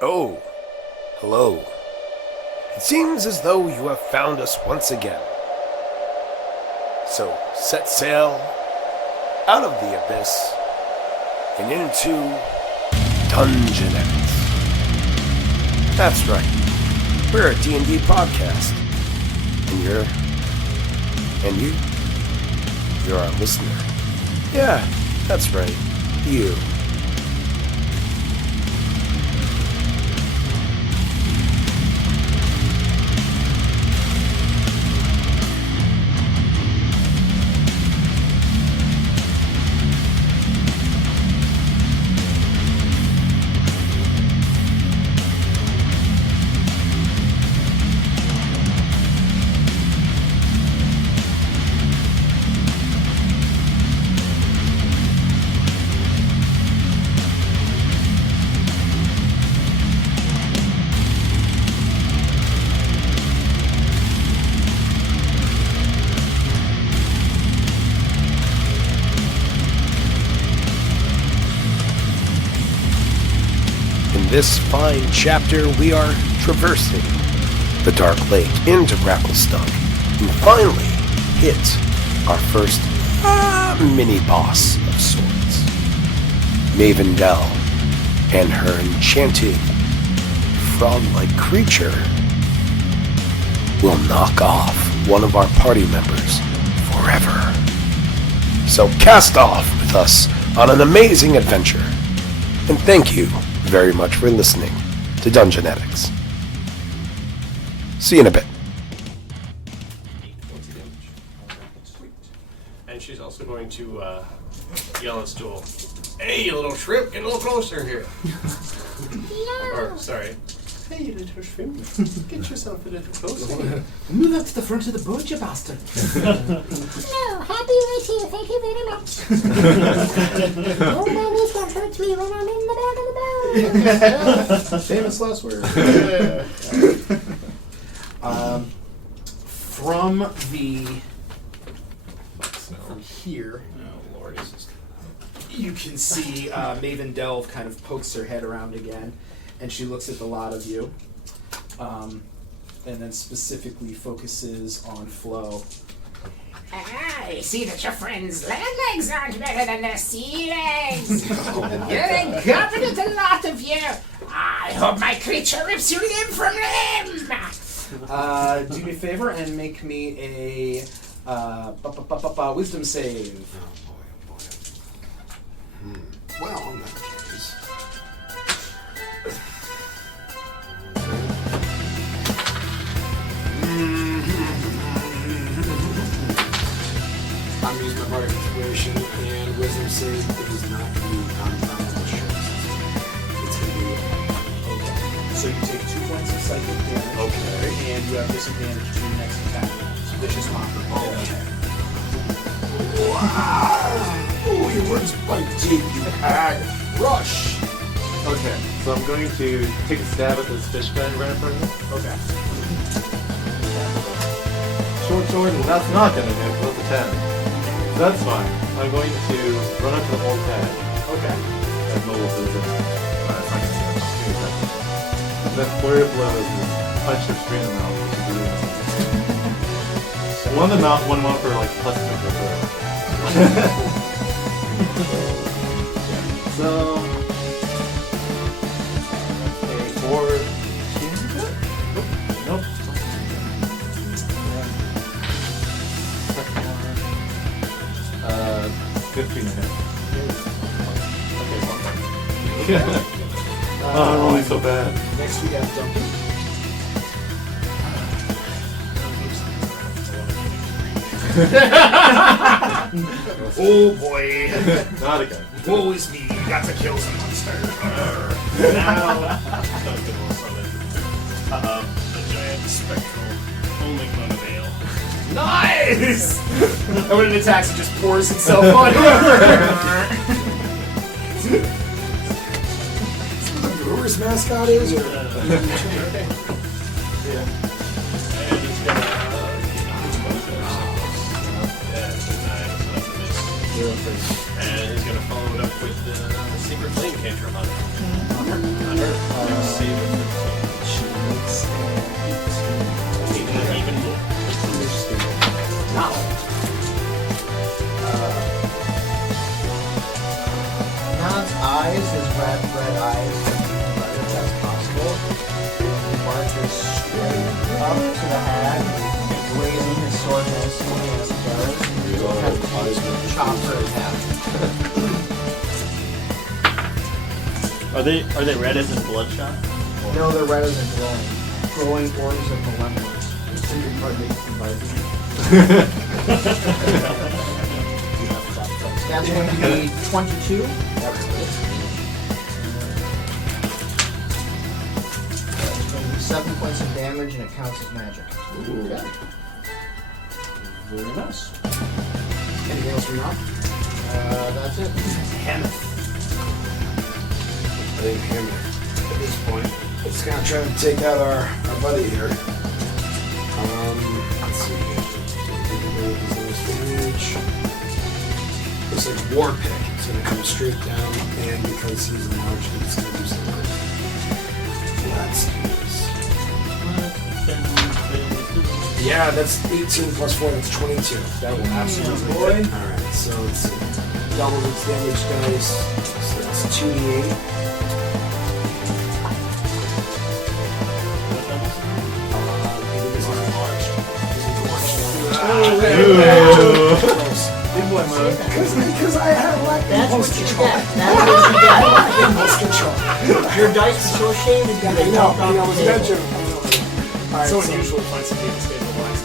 Oh, hello. It seems as though you have found us once again. So, set sail out of the abyss and into Dungeonetics. That's right. We're a D&D podcast. You're our listener. Yeah, that's right. You. In this fine chapter, we are traversing the Dark Lake into Gracklstug and finally hit our first mini-boss of sorts. Mavendel and her enchanted frog-like creature will knock off one of our party members forever. So cast off with us on an amazing adventure. And thank you very much for listening to Dungeonetics. See you in a bit. And she's also going to yell at Stool, "Hey, you little shrimp, get a little closer here." Or, sorry. "Hey, you little shrimp, get yourself a little closer here." Move up to the front of the boat, you bastard. No, happy right here. Thank you very much. Oh, babies can't hurt me when I'm in the back of the boat. Famous last word. From here, Oh, Lord, this is... you can see Maven Delve kind of pokes her head around again, and she looks at the lot of you, and then specifically focuses on Flo. I see that your friends' land legs aren't better than their sea legs. You're a incompetent lot of you. I hope my creature rips you limb from limb. Do me a favor and make me a wisdom save. Oh boy. Well, in that case... I'm using my bardic inspiration and wisdom save. It is not the compound insurance. It's going to be okay. So you take 2 points of psychic damage. Okay. And you have disadvantage to your next attack. Vicious mockery. Okay. Wow! Oh, your words bite deep, you hag. Rush! Okay, so I'm going to take a stab at this fish guy right in front of me. Okay. Short sword, and that's not going to hit. That's a 10. So that's fine. I'm going to run up to the old tag. Okay. As mobile says it. It's not going to hit. Then flurry of blows is punch her straight in the mouth. Which is really nice. One in the mouth, one for like plus 2 for her. So... Nope. 15 to hit. Okay, oh, I'm rolling so bad. Next we have Duncan. Oh boy. Not again. Woe is me, you got to kill some monster. Now, Duncan will summon the giant spectral only clone of ale. Nice! And when it attacks, it just pours itself on whoever. The Brewers mascot is, or... And he's gonna and he's gonna follow it up with the secret flame cantrip on her. On her. Save eyes, his red eyes, red if that's possible. Marches straight up to the hag, raising his sword menacingly as it goes. Chopper in half. Are they red as in bloodshot? No, they're red as in glowing orbs of malevolence. That's going to be 22. That's going to be 7 points of damage, and it counts as magic. Okay. Very nice. Anything else from you? That's it. Hammett. I think Hammett, at this point, is gonna try to take out our buddy here. Let's see. Looks like War Pick. It's gonna come straight down, and because he's enlarged, it's gonna do something. Let's do this. Yeah, that's 18 plus 4, that's 22. That will absolutely Boy. Alright, so let's see. Double its damage dice. So that's 2d8. Big boy mode. Because I have lack That's what you get. That's what you get. impulse control. Your dice are so shaded, you gotta I know, knock I off know, the it's table. mentioned. Alright, So so unusual to find somebody to stay alive.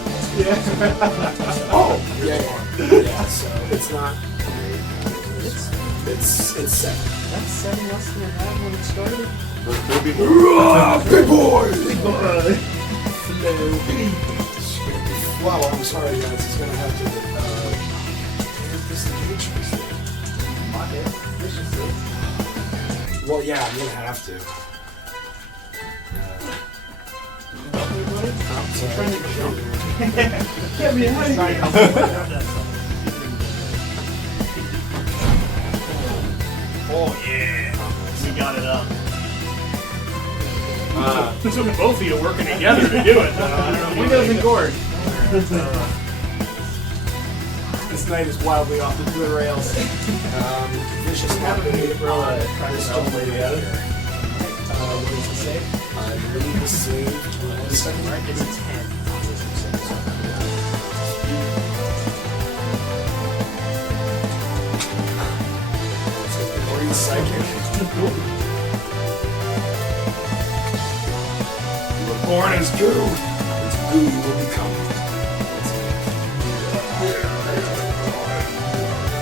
oh, yeah, so it's not. It's 7. That's 7 less than I had when it started. There'll be Big boy! more. Wow, I'm sorry guys, it's gonna have to disengage this thing. Well, yeah, I'm gonna have to. Get me out of here. Oh yeah, we got it up. It took both of you working together to do it. Windows and gourd. This night is wildly off the good rails. Vicious Haven't made it real try to Still stop together. What is the save? I believe the save. The second right? It's a 10. Green psychic. You were born as goo. It's goo you will become.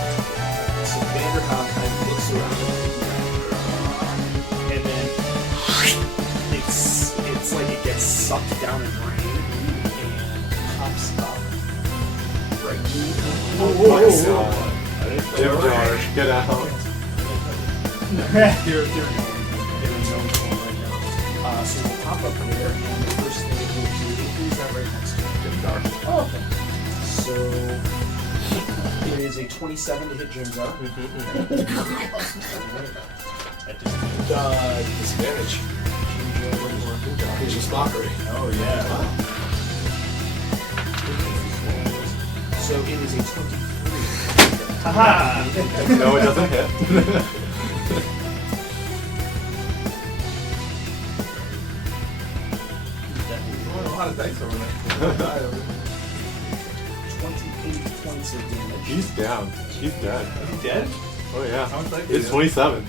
So Vanderhop kind of looks around and then it's like it gets sucked down in rain and pops up right Jim George, get out. They're in zone form right now. So we'll pop up there, and the first thing it will do, who's that right next to Jim Dark? Oh, okay. So it is a 27 to hit Jim Dark. Disadvantage. Vicious mockery. Oh yeah. So it is a 23. Haha. No, it doesn't hit. A lot of dice over there. 28 points of damage. She's down. She's dead. Is he dead? Oh yeah. How much life It's 27.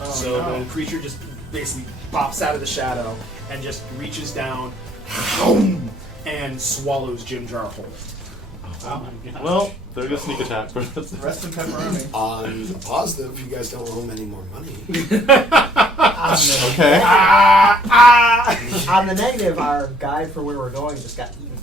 Oh, So no. the creature just basically pops out of the shadow and just reaches down and swallows Jim Jar whole. Oh my gosh. Well, they're gonna sneak attack for us. Rest in pepperoni. On the positive, you guys don't owe him any more money. Okay. On the negative, our guide for where we're going just got eaten.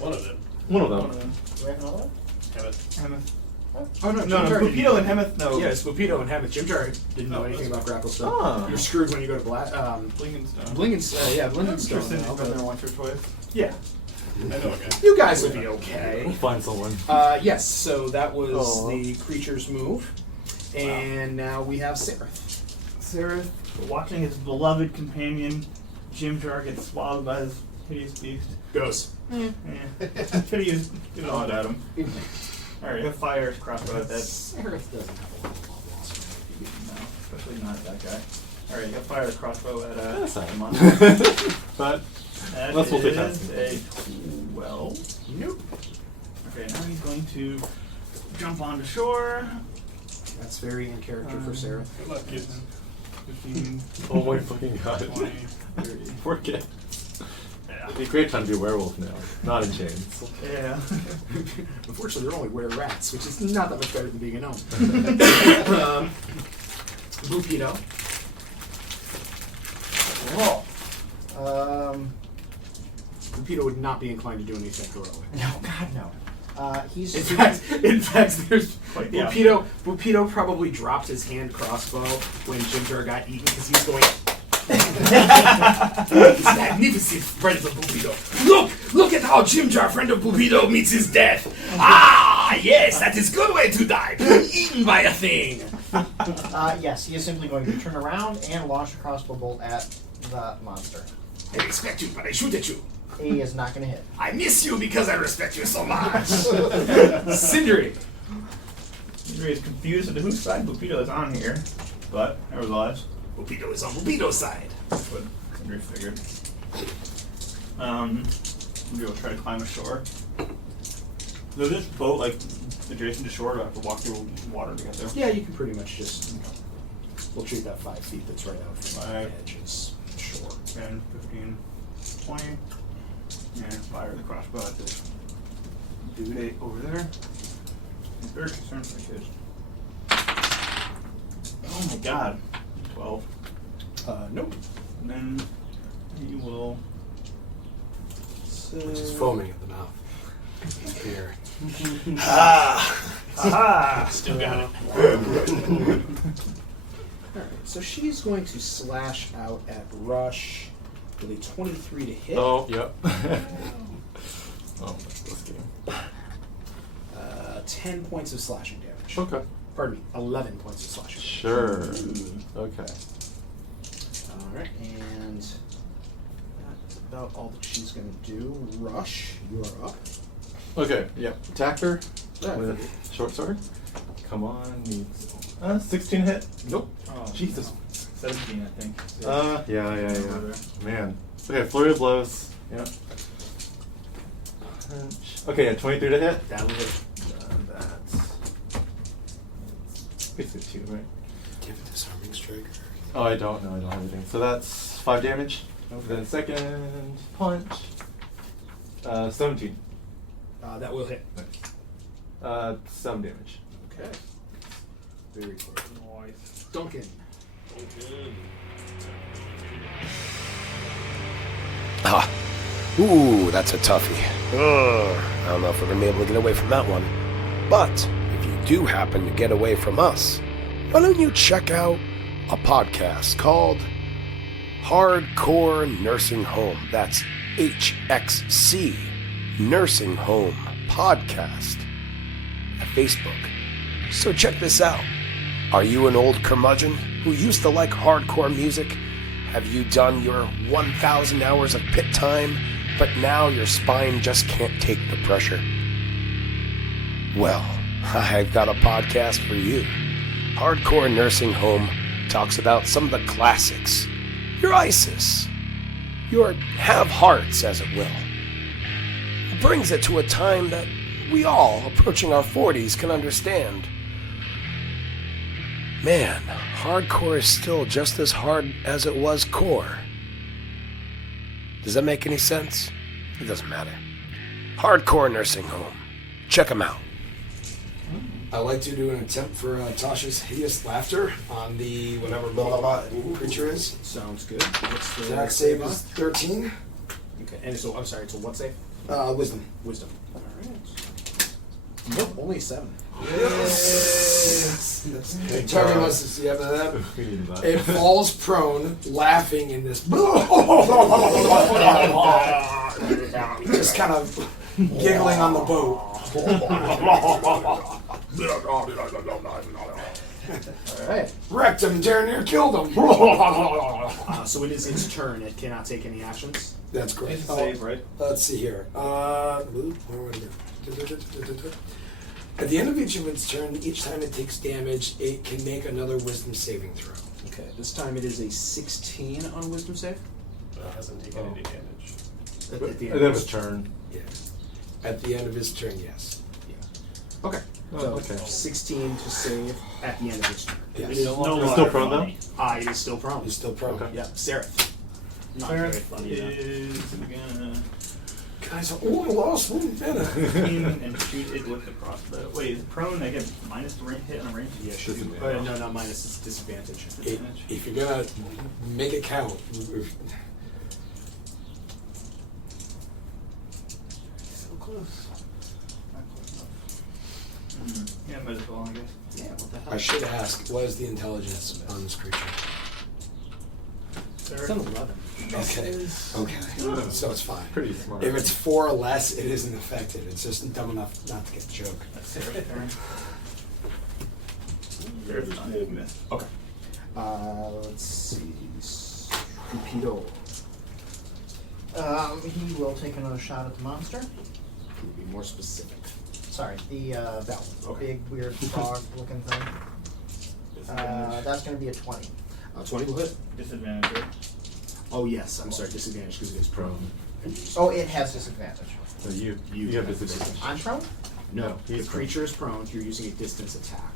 One of them. One of One them. of them. Do we have another one? Hemeth. Oh no, No, no, Pupito and Hemeth, no. Yeah, it's Pupito and Hammett. Jim Jar didn't know Oh, anything about Gracklstug. Ah. You're screwed when you go to Blingenstone. Blingenstone. Interested in now, been but- there once or twice. Yeah, I know a guy. you guys will be okay. We'll find someone. Yes, so that was Aw. the creature's move. And now we have Sarah. Sarah, watching his beloved companion, Jim Jar, get swallowed by his hideous beast. Goes. Yeah. Could have used a nod at him. Alright, have fire crossbow at that. Sarah doesn't have a lot of balls. No. not that guy. Alright, you got fire the crossbow at That's not a a monster. But That let's is multitask. a 12. Nope. Okay, now he's going to jump onto shore. That's very in character for Sarah. Good luck, kids. 15, oh my fucking god. 20, 30. Poor kid. Yeah. It'd be a great time to be a werewolf now, not in chains. Yeah. Unfortunately, they're only were-rats, which is not that much better than being a gnome. Bupito. Bupito would not be inclined to do anything heroic. No, God, no. He's In fact, there's Yeah. Bupito probably dropped his hand crossbow when Jimjar got eaten because he's going. He's magnificent, friend of Bupito. Look at how Jimjar, friend of Bupito, meets his death. Ah, yes, that is good way to die. Being eaten by a thing. yes, he is simply going to turn around and launch a crossbow bolt at the monster. I respect you, but I shoot at you. He is not going to hit. I miss you because I respect you so much. Sindri. Sindri is confused as to whose side Bupito is on here, but nevertheless, Bupito is on Bupito's side. that's what Sindri figured. Maybe we'll try to climb ashore. So this boat, like, adjacent to shore, do I have to walk through water to get there? Yeah, you can pretty much just, we'll treat that 5 feet that's right out from the edge as shore. 10, 15, 20. And fire the crossbow at this dude over there. He's very concerned for kids. Oh my god. 12. Nope. And then he will. Just foaming at the mouth. Here. Aha! Still got it. Alright, so she's going to slash out at Rush with a 23 to hit. Oh, yep. Oh, this game. 10 points of slashing damage. Okay. Pardon me, 11 points of slashing damage. Sure. Okay. Alright, and that's about all that she's going to do. Rush, you are up. Okay, yep. Attack her Yeah. with short sword. Come on, needs 16 hit. Nope. Oh, Jesus. 17, I think. Yeah. Man. Okay, flurry of blows. Yep. Punch. Okay, yeah, 23 to hit. That'll hit. That's basically 2, right? Give it disarming strike. Oh, I don't know. I don't have anything. So that's 5 damage. Then second punch. 17. That will hit. 7 damage. Okay. Very cool. Nice. Duncan. Ah. Ooh, that's a toughie. Ugh. I don't know if we're going to be able to get away from that one. But if you do happen to get away from us, why don't you check out a podcast called Hardcore Nursing Home. That's HXC Nursing Home Podcast at Facebook. So check this out. Are you an old curmudgeon who used to like hardcore music? Have you done your 1,000 hours of pit time, but now your spine just can't take the pressure? Well, I've got a podcast for you. Hardcore Nursing Home talks about some of the classics. Your ISIS. Your have-hearts, as it will. It brings it to a time that we all, approaching our 40s, can understand. Man, hardcore is still just as hard as it was core. Does that make any sense? It doesn't matter. Hardcore Nursing Home. Check them out. I'd like to do an attempt for Tasha's hideous laughter on the whatever blah blah blah creature is. Sounds good. What's the Attack save is 13. Okay, and so I'm sorry. So what save? Wisdom. Wisdom. All right. Nope, only 7. Yes. Target must see after that. We need that. It falls prone, laughing in this. Just kind of giggling on the boat. Alright. Wrecked him, darn near killed him. So it is its turn. It cannot take any actions. That's correct. It's a save, right? Let's see here. At the end of each of its turn, each time it takes damage, it can make another wisdom saving throw. Okay, this time it is a 16 on wisdom save. It hasn't taken any damage. At At the the end end of his turn. Yeah. At the end of his turn, yes. Okay. Oh, So okay. 16 to save at the end of his turn. Yes. It is It's no still longer prone, though? funny. It is still prone. He's still prone. Okay. Yep, Seraph. Not very Seraph funny. though. is gonna Guys, I lost 1 minute. Aim and shoot it with the crossbow. Wait, is it prone? I get minus the hit on a range? Yeah, sure. Disadvantage. No, not minus. It's disadvantage. If you're gonna make it count, so close. Not close enough. Yeah, might as well, I guess. Yeah, what the hell? I should ask, what is the intelligence on this creature? It's an 11. Okay. Okay. So it's fine. Pretty smart. If it's 4 or less, it isn't affected. It's just dumb enough not to get the joke. That's Sara's turn. There's Sara's the done. miss. Okay. Let's see. Stupido. He will take another shot at the monster. To be more specific. Sorry, That one. Okay. big weird frog-looking thing. That's going to be a 20. 20 will hit. Disadvantage, right? Oh, yes. I'm sorry. Disadvantage because it is prone. Oh, it has disadvantage. So you You have have disadvantage. I'm prone? No, the he's creature is prone. You're using a distance attack.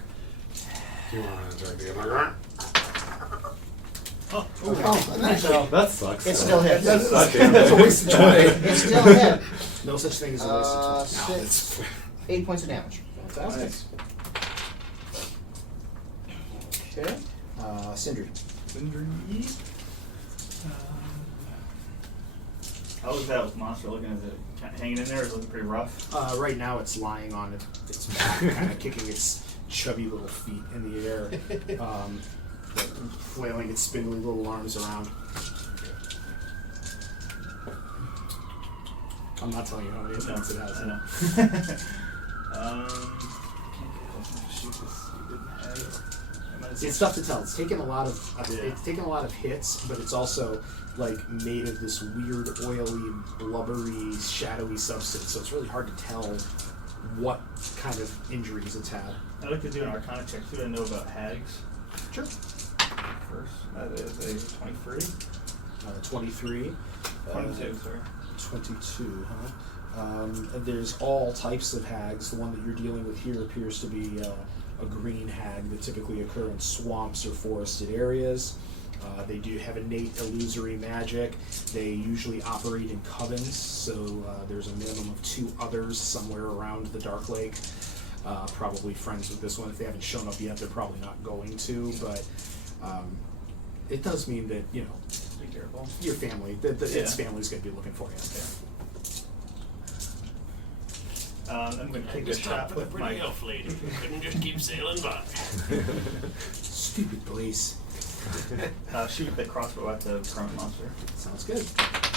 Do you want to attack the other? So That sucks. it still hits. God damn it. That's a waste of 20. It still hit. No such thing as a waste of time. Six. 8 points of damage. Fantastic. Okay. Sindri. Sindri. How is that with monster looking? Is it hanging in there? Is it looking pretty rough? Right now it's lying on its back, kind of kicking its chubby little feet in the air, flailing its spindly little arms around. I'm not telling you how many attacks it has. I know. Shoot this stupid head. It's tough to tell. It's taken a lot of hits, but it's also like made of this weird, oily, blubbery, shadowy substance. So it's really hard to tell what kind of injuries it's had. I'd like to do an Arcana check too to know about hags. Sure. First, that is a 23. 23. 22, sorry. 22, huh? There's all types of hags. The one that you're dealing with here appears to be a green hag that typically occur in swamps or forested areas. They do have innate illusory magic. They usually operate in covens, so there's a minimum of 2 others somewhere around the Dark Lake. Probably friends with this one. If they haven't shown up yet, they're probably not going to, but it does mean that, you know, Be careful. your family, its family's going to be looking for you. I'm going to take a shot with my elf lady. Couldn't just keep sailing by. Stupid police. shoot the crossbow at the prone monster. Sounds good.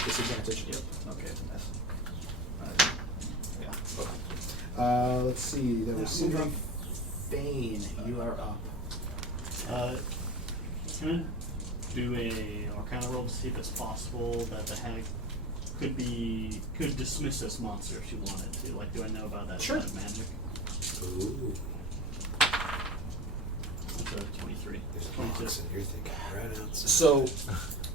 Disadvantage. Yep. Okay, it's a miss. Yeah. Let's see. There was Sindri. Fein, you are up. Can I do a Arcana roll to see if it's possible that the hag could dismiss this monster if she wanted to? Like, do I know about that Sure. kind of magic? Ooh. That's a 23. There's a 22. box and you're thinking right outside. So,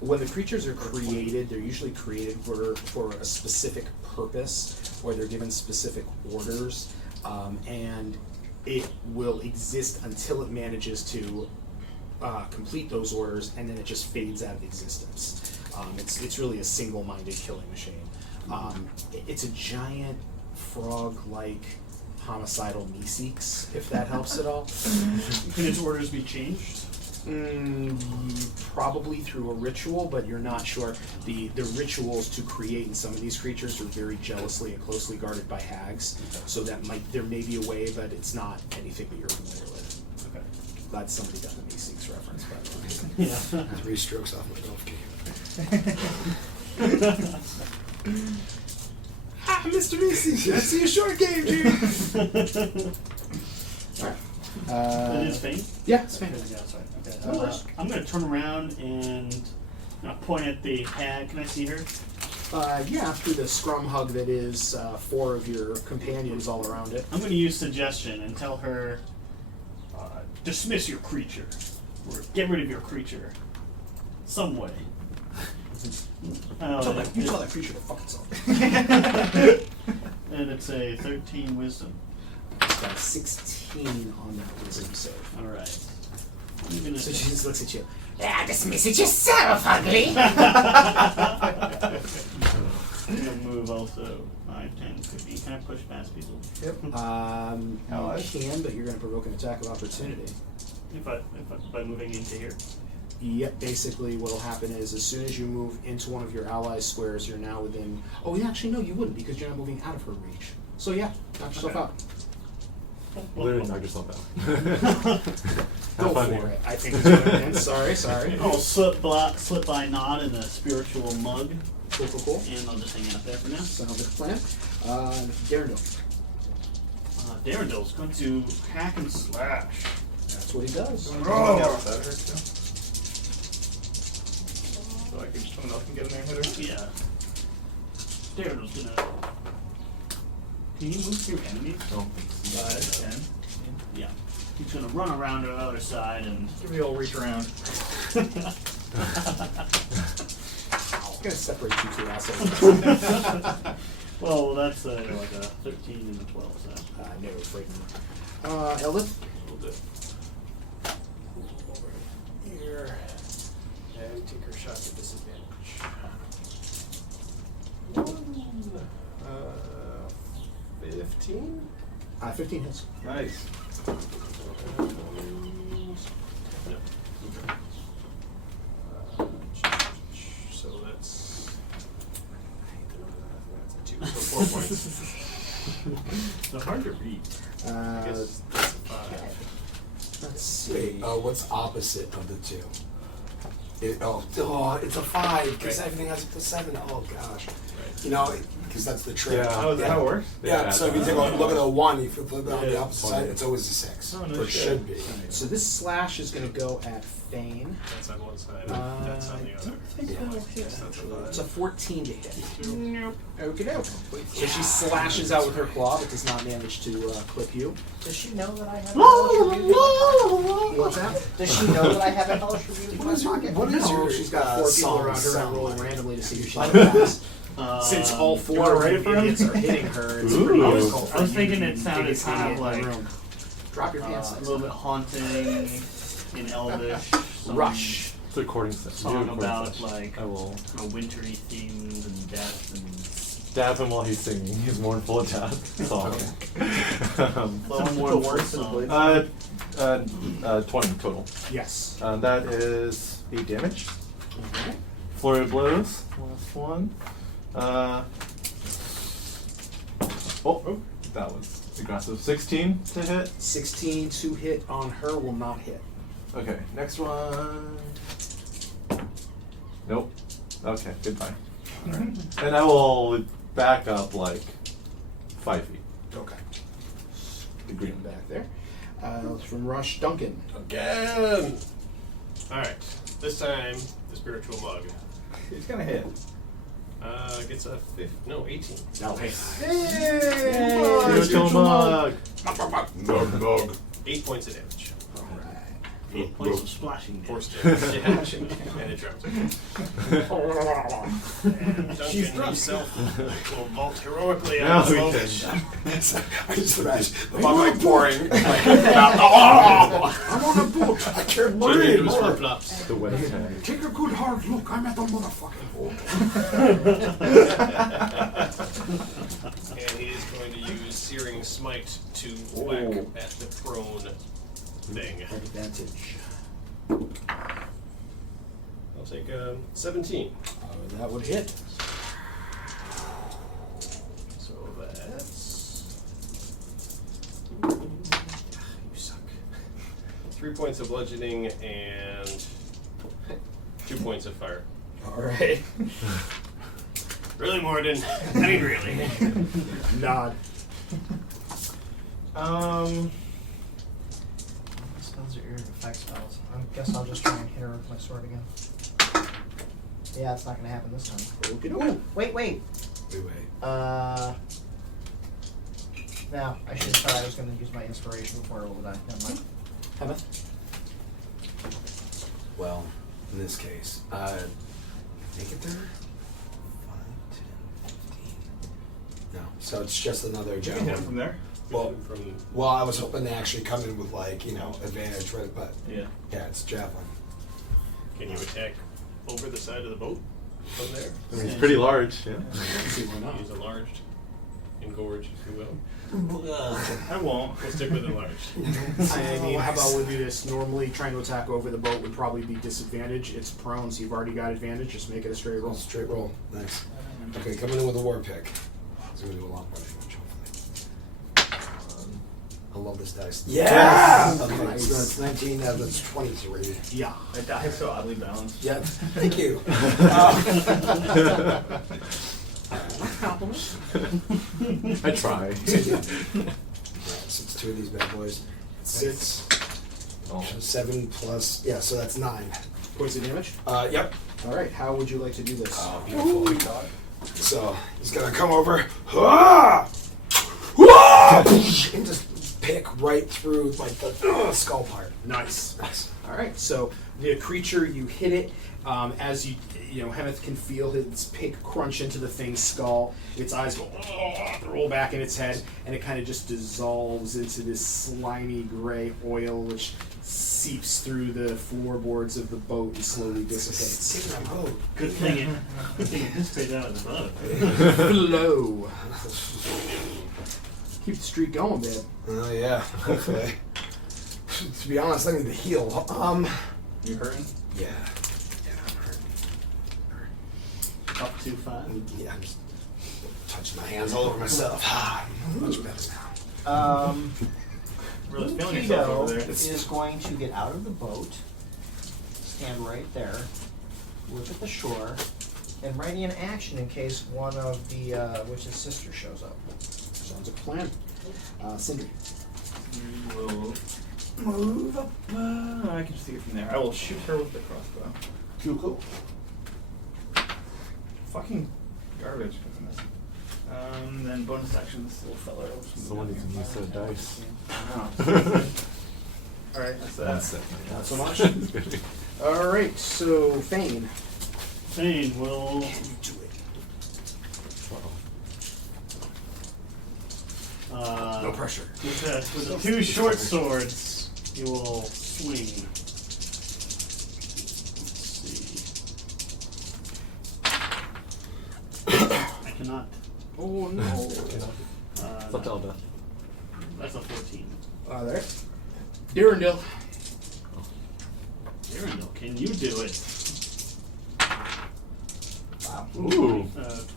when the creatures are created, they're usually created for a specific purpose, or they're given specific orders, and it will exist until it manages to complete those orders, and then it just fades out of existence. It's really a single-minded killing machine. It's a giant frog-like homicidal meeseeks, if that helps at all. Can its orders be changed? Probably through a ritual, but you're not sure. The rituals to create in some of these creatures are very jealously and closely guarded by hags, so there may be a way, but it's not anything that you're familiar with. Okay. Glad somebody got the meeseeks reference, by the way. Yeah. 3 strokes off my golf game. Mr. Meeseeks, I see a short game, dude! Alright. It is Fein? Yeah, it's Fein. Yeah, sorry. Okay. No worries. I'm going to turn around and point at the hag. Can I see her? Yeah, through the scrum hug that is 4 of your companions all around it. I'm going to use suggestion and tell her, dismiss your creature, or get rid of your creature, some way. You tell that creature to fuck itself. And it's a 13 wisdom. It's got a 16 on that wisdom save. All right. So she just looks at you. Yeah, dismiss it yourself, ugly. I'm going to move also 5, 10, 15. Can I push past people? Yep. You can, but you're going to provoke an attack of opportunity. By moving into here? Yep, basically what'll happen is as soon as you move into one of your allies' squares, you're now within... Oh, yeah, actually, no, you wouldn't, because you're not moving out of her reach. So yeah, knock yourself out. Literally knock yourself out. Go for it. I think it's what I meant. Sorry. I'll slip by Nod in a spiritual mug. Cool. And I'll just hang out there for now. Sounds like a plan. Darendil. Darendil's going to hack and slash. That's what he does. So someone else can get in there and hit her? Yeah. Darendil's going to... Can you move through enemies? Oh. 5, 10. Yeah. He's going to run around to the other side and... Give me the old reach around. I'm going to separate you two assholes. Well, that's like a 13 and a 12, so... No, frightened. Eldith? Over here. And take her shot at disadvantage. 15? 15 hits. Nice. So that's... That's a 2, so 4 points. They're hard to read. I guess that's a 5. Let's see. Wait, what's opposite of the 2? It's a 5, because everything has a 7. Oh, gosh. You know, because that's the trick. Yeah. Oh, is that how it works? Yeah, so if you take a look at a 1, if you flip it on the opposite side, it's always a 6. Oh, no or it shit. should be. So this slash is going to go at Fein. That's on one side, that's on the other. Yes, that's a 5. It's a 14 to hit. Nope. Okie doke. So she slashes out with her claw, but does not manage to clip you. Does she know that I have a hellish rebuke? What's that? Does she know that I have a hellish rebuke in my pocket? What is your... She's got 4 a people song around her sound and rolling like. randomly to see who she has. Since all you 4 wanna of write you it for him? idiots are hitting her, it's Ooh. pretty I was difficult for you thinking to it sounded biggest kind of idiot in the like, room. Drop your pants. A little bit haunting in Elvish. Some Rush. It's a recording session. Song about like I will kind of wintry themes and death and stab him while he's singing his mournful death song. some more words song. 20 total. Yes. That is 8 damage. Okay. Flurry of blows. Last one. That was aggressive. 16 to hit. 16 to hit on her will not hit. Okay, next one. Nope. Okay, goodbye. And I will back up like 5 feet. Okay. The green. Back there. From Rush, Duncan. Again! Alright, this time, the spiritual mug. He's gonna hit. Gets a 18. Nice. Spiritual mug. 8 points of damage. 8 points of splashing Force damage. damage. And it drops. And Duncan himself will vault heroically Now out of we the can. moment. I just imagine the mug like pouring. I'm on a boat. I can't Change breathe. into his flip-flops. The wet tag. Take a good hard look. I'm at the motherfucking boat. And he is going to use Searing Smite to whack at the prone thing. Advantage. I'll take 17. That would hit. So that's... You suck. 3 points of bludgeoning and 2 points of fire. Alright. Really, Morden? I mean, really. Nod. Spells are area of effect spells. I guess I'll just try and hit her with my sword again. Yeah, it's not going to happen this time. Okay. Ooh, wait. Wait. No, I should have thought I was going to use my inspiration before I roll the die. Never mind. Hemeth? Well, in this case, make it there? 5, 10, 15. No, so it's just another You can hit him javelin. from there. Well, I was hoping to actually come in with advantage, right? But Yeah. it's javelin. Can you attack over the side of the boat from there? I mean, it's pretty large. Yeah. See, why not? Use enlarged, engorge, if you will. I won't. We'll stick with enlarged. I mean, how about we do this? Normally, trying to attack over the boat would probably be disadvantage. It's prone, so you've already got advantage. Just make it a straight roll. Straight roll. Nice. Okay, coming in with a war pick. It's going to do a lot more damage, hopefully. I love this dice. Yeah! Okay, Nice. so that's 19, that's 23. Yeah. The die is so oddly balanced. Yeah, thank you. I try. So it's 2 of these bad boys. 6. 7 plus, so that's 9. Points of damage? Yep. All right, how would you like to do this? Beautiful. So he's gonna come over, and just pick right through the skull part. Nice. All right, so the creature, you hit it. As Hemeth can feel his pick crunch into the thing's skull. Its eyes go roll back in its head, and it kind of just dissolves into this slimy gray oil, which seeps through the floorboards of the boat and slowly dissipates. Good thing it dissipated out of the boat. Flow. Keep the streak going, babe. Oh yeah, hopefully. To be honest, I need to heal. You hurting? Yeah, I'm hurt. Up to 5. Yeah, I'm just touching my hands all over myself. Much better now. Really feeling yourself over there. is going to get out of the boat, stand right there, look at the shore, and ready in action in case one of the witch's sisters shows up. Sounds like a plan. Sindri. You will move up. I can see it from there. I will shoot her with the crossbow. Cool. Fucking garbage. Then bonus action, this little fella. Someone needs to use that dice. Alright, that's that. That's it. Not so much. All right, so Fein. Fein will. No pressure. With the 2 short swords, he will swing. Let's see. I cannot. Oh no. It's up to Elda. That's a 14. There. Durandil. Durandil, can you do it? Wow. Ooh.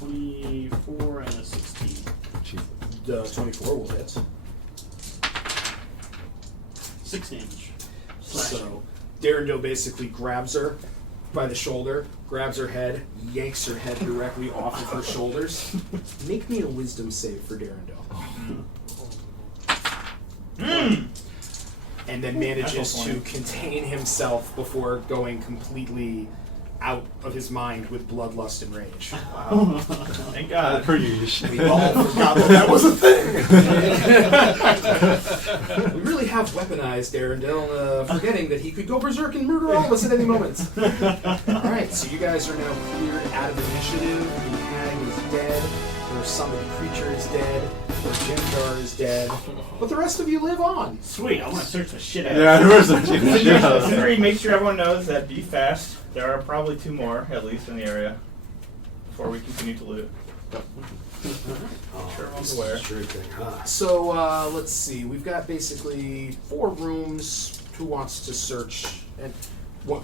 24 and a 16. Jesus. The 24 will hit. 6 damage. So Durandil basically grabs her by the shoulder, grabs her head, yanks her head directly off of her shoulders. Make me a wisdom save for Durandil. And then manages to contain himself before going completely out of his mind with bloodlust and rage. Wow. Thank God. Per usual. We all forgot that was a thing. We really have weaponized Durandil, forgetting that he could go berserk and murder all of us at any moment. Alright, so you guys are now cleared out of initiative. The hag is dead. Or some of the creature is dead. Or Jimdar is dead. But the rest of you live on. Sweet, I want to search the shit out Yeah, of where's the shit? Sindri, make sure everyone knows that be fast. There are probably 2 more, at least, in the area, before we continue to loot. Sure, I'm aware. Sure thing, huh? So, let's see. We've got basically 4 rooms. Who wants to search? And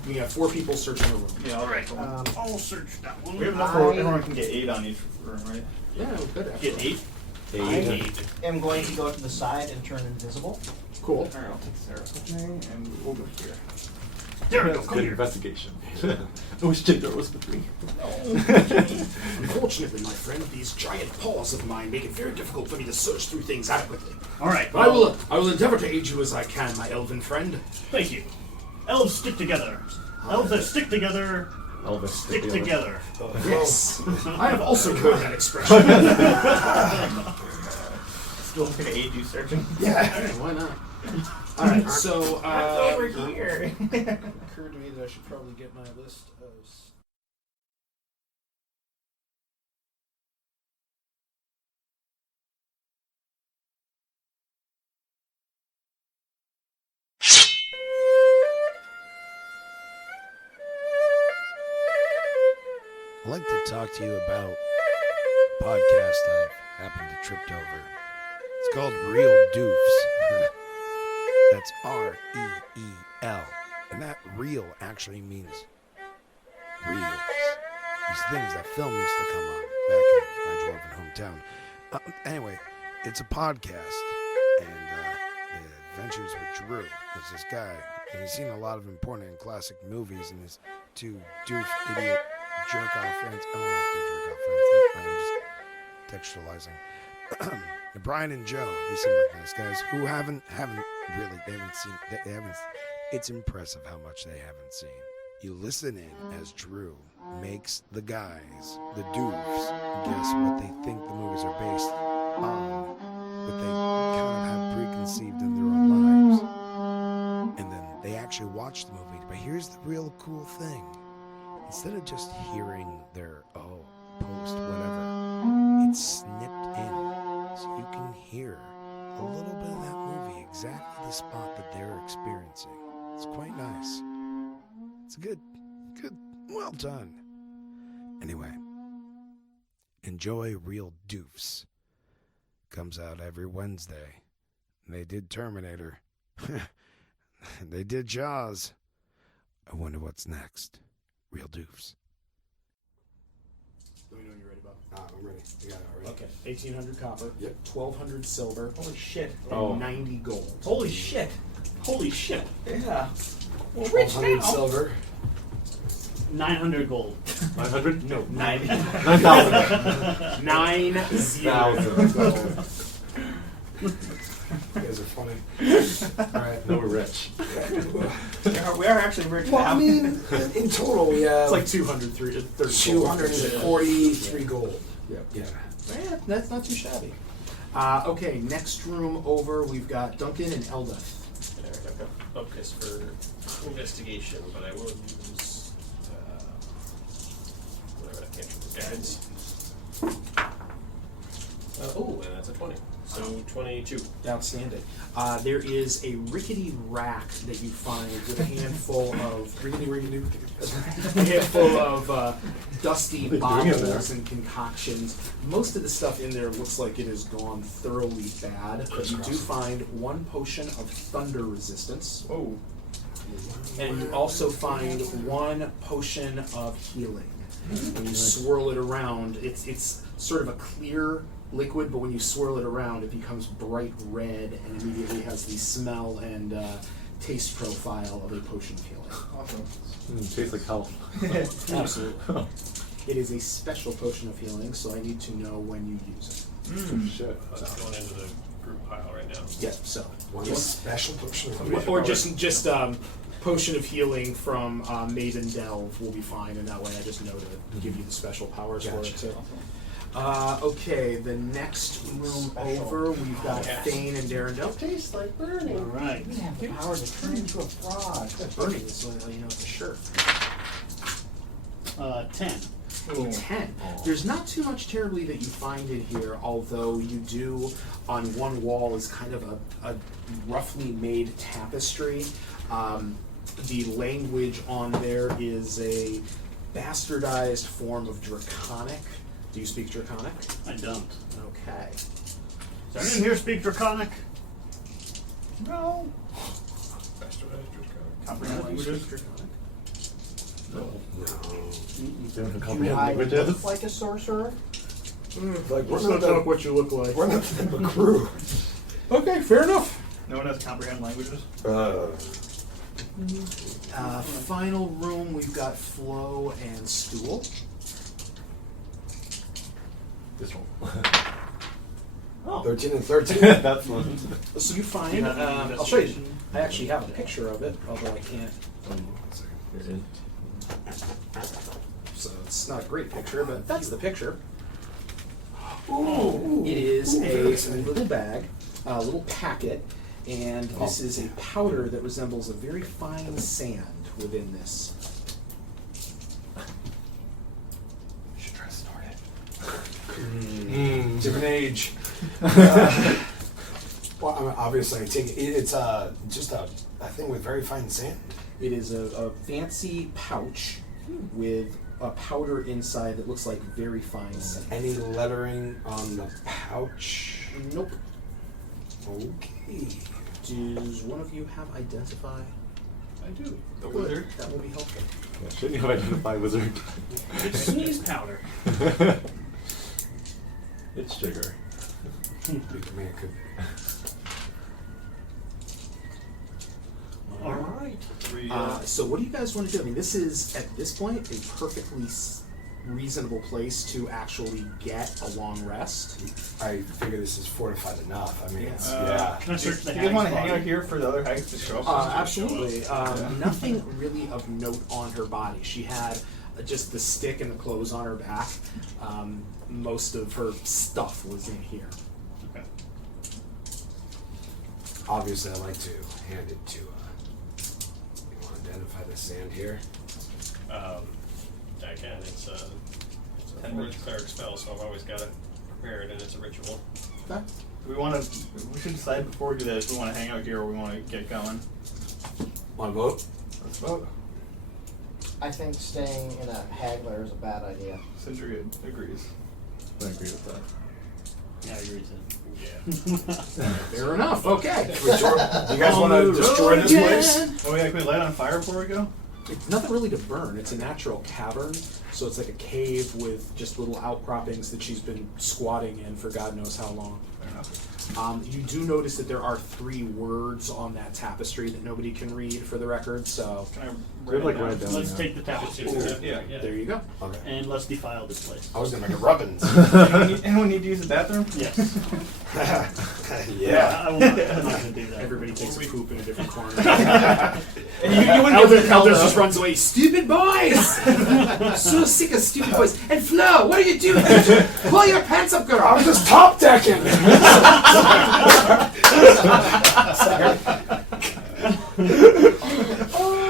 we have 4 people searching a room. Yeah, alright. I'll search that one. We have enough where everyone can get 8 on each room, right? Yeah, we could actually. Get 8? I am going to go to the side and turn invisible. Cool. Alright, I'll take Sarah with me, and we'll go here. There we go, That's come good here. investigation. I wish Jindar was with me. Unfortunately, my friend, these giant paws of mine make it very difficult for me to search through things adequately. Alright, But I will endeavor to aid you as I can, my elven friend. Thank you. Elves stick together. Elves that stick together Elvis Stick together. Yes. I have also heard that expression. Still gonna aid you searching? Yeah. Why not? All right. So Over here. it occurred to me that I should probably get my list of. I'd like to talk to you about a podcast I've happened to tripped over. It's called Real Doofs. That's R-E-E-L. And that real actually means reels. These things that film used to come on back in my dwarven hometown. Anyway, it's a podcast, and the Adventures with Drew. There's this guy, and he's seen a lot of important and classic movies, and his two doof idiot jerk-off friends. I don't know if they're jerk-off friends. I'm just textualizing. Brian and Joe, they seem like nice guys who haven't seen. It's impressive how much they haven't seen. You listen in as Drew makes the guys, the doofs, guess what they think the movies are based on, what they kind of have preconceived in their own lives. And then they actually watch the movie. But here's the real cool thing. Instead of just hearing their, post, whatever, it's snipped in. So you can hear a little bit of that movie, exactly the spot that they're experiencing. It's quite nice. It's good, well done. Anyway, enjoy Real Doofs. Comes out every Wednesday. They did Terminator. They did Jaws. I wonder what's next. Real Doofs. Let me know when you're ready, Bob. I'm ready. I got it already. Okay. 1,800 copper. Yep. 1,200 silver. Holy shit. And 90 gold. Holy shit. Holy shit. Yeah. Well, rich 100 now. silver. 900 gold. 900? No, 90. 9,000. 90 gold. You guys are funny. All right. No, we're rich. We are actually rich Well, now. I mean, in total we have It's like 230 243 gold. Yep. Yeah. Yeah, that's not too shabby. Okay, next room over, we've got Duncan and Eldith. Alright, I've got focus for investigation, but I will use whatever I can't remember. Guides. And that's a 20. So 22. Outstanding. There is a rickety rack that you find with a handful of a handful of dusty bottles and concoctions. Most of the stuff in there looks like it has gone thoroughly bad, but you do find one potion of thunder resistance. Oh. And you also find one potion of healing. When you swirl it around, it's sort of a clear liquid, but when you swirl it around, it becomes bright red and immediately has the smell and taste profile of a potion of healing. Awesome. Tastes like hell. Absolutely. It is a special potion of healing, so I need to know when you use it. Shit. That's going into the group pile right now. Yeah, so. One special potion. Or just potion of healing from Maiden Delve will be fine, and that way I just know to give you the special powers for it too. Okay, the next room over, we've got Fein and Darendelle. Tastes like burning. Alright. You have the power to turn into a frog. Burning is so you know it's a shirt. 10. 10. There's not too much terribly that you find in here, although you do, on one wall is kind of a roughly made tapestry. The language on there is a bastardized form of Draconic. Do you speak Draconic? I don't. Okay. Does anyone here speak Draconic? No. Comprehend languages? Draconic. Don't Do comprehend I languages. look like a sorcerer? Like, we're Let's not not talk the, what you look like. we're not the type of crew. Okay, fair enough. No one has comprehend languages? Final room, we've got Flo and Stool. This one. Oh. 13 and 13. That's one. So you find, I'll show you. I actually have a picture of it, although I can't. so it's not a great picture, but that's the picture. Ooh. It is a little bag, a little packet, and this is a powder that resembles a very fine sand within this. You should try to snort it. Different age. Well, I mean, obviously, I take it. It's just a thing with very fine sand. It is a fancy pouch with a powder inside that looks like very fine sand. Any lettering on the pouch? Nope. Okay. Does one of you have identify? I do. The Good. wizard. That will be helpful. Yeah, shouldn't you have identified wizard? It's sneeze powder. It's sugar. I mean, it could. All right. So what do you guys want to do? I mean, this is, at this point, a perfectly reasonable place to actually get a long rest. I figure this is fortified enough. I mean, it's, Can I search the Do you guys want to hag's hang out body? here for the other hags to show up? Absolutely. Nothing really of note on her body. She had just the stick and the clothes on her back. Most of her stuff was in here. Okay. Obviously, I like to hand it to. You want to identify the sand here? I can. It's a 10-word cleric spell, so I've always got it prepared, and it's a ritual. Okay. Do we want to? We should decide before we do that if we want to hang out here or we want to get going. Want to vote? Let's vote. I think staying in a hag lair is a bad idea. Sindri agrees. I agree with that. Yeah, I agree too. Yeah. Fair enough. Okay. Do you guys want to destroy this place? Oh yeah, can we light on fire before we go? It's nothing really to burn. It's a natural cavern, so it's like a cave with just little outcroppings that she's been squatting in for God knows how long. Fair enough. You do notice that there are 3 words on that tapestry that nobody can read for the record, so Can I We'd like it down? write down. Let's yeah. take the tapestry. Yeah. there you go. Okay. And let's defile this place. I was going to make a rubbins. Anyone need to use the bathroom? Yes. Yeah. I'm not going to do that. Everybody takes a poop in a different corner. And you wouldn't get the Elder though. just runs away. Stupid boys! So sick of stupid boys. And Flo, what are you doing? Pull your pants up, girl. I was just top decking.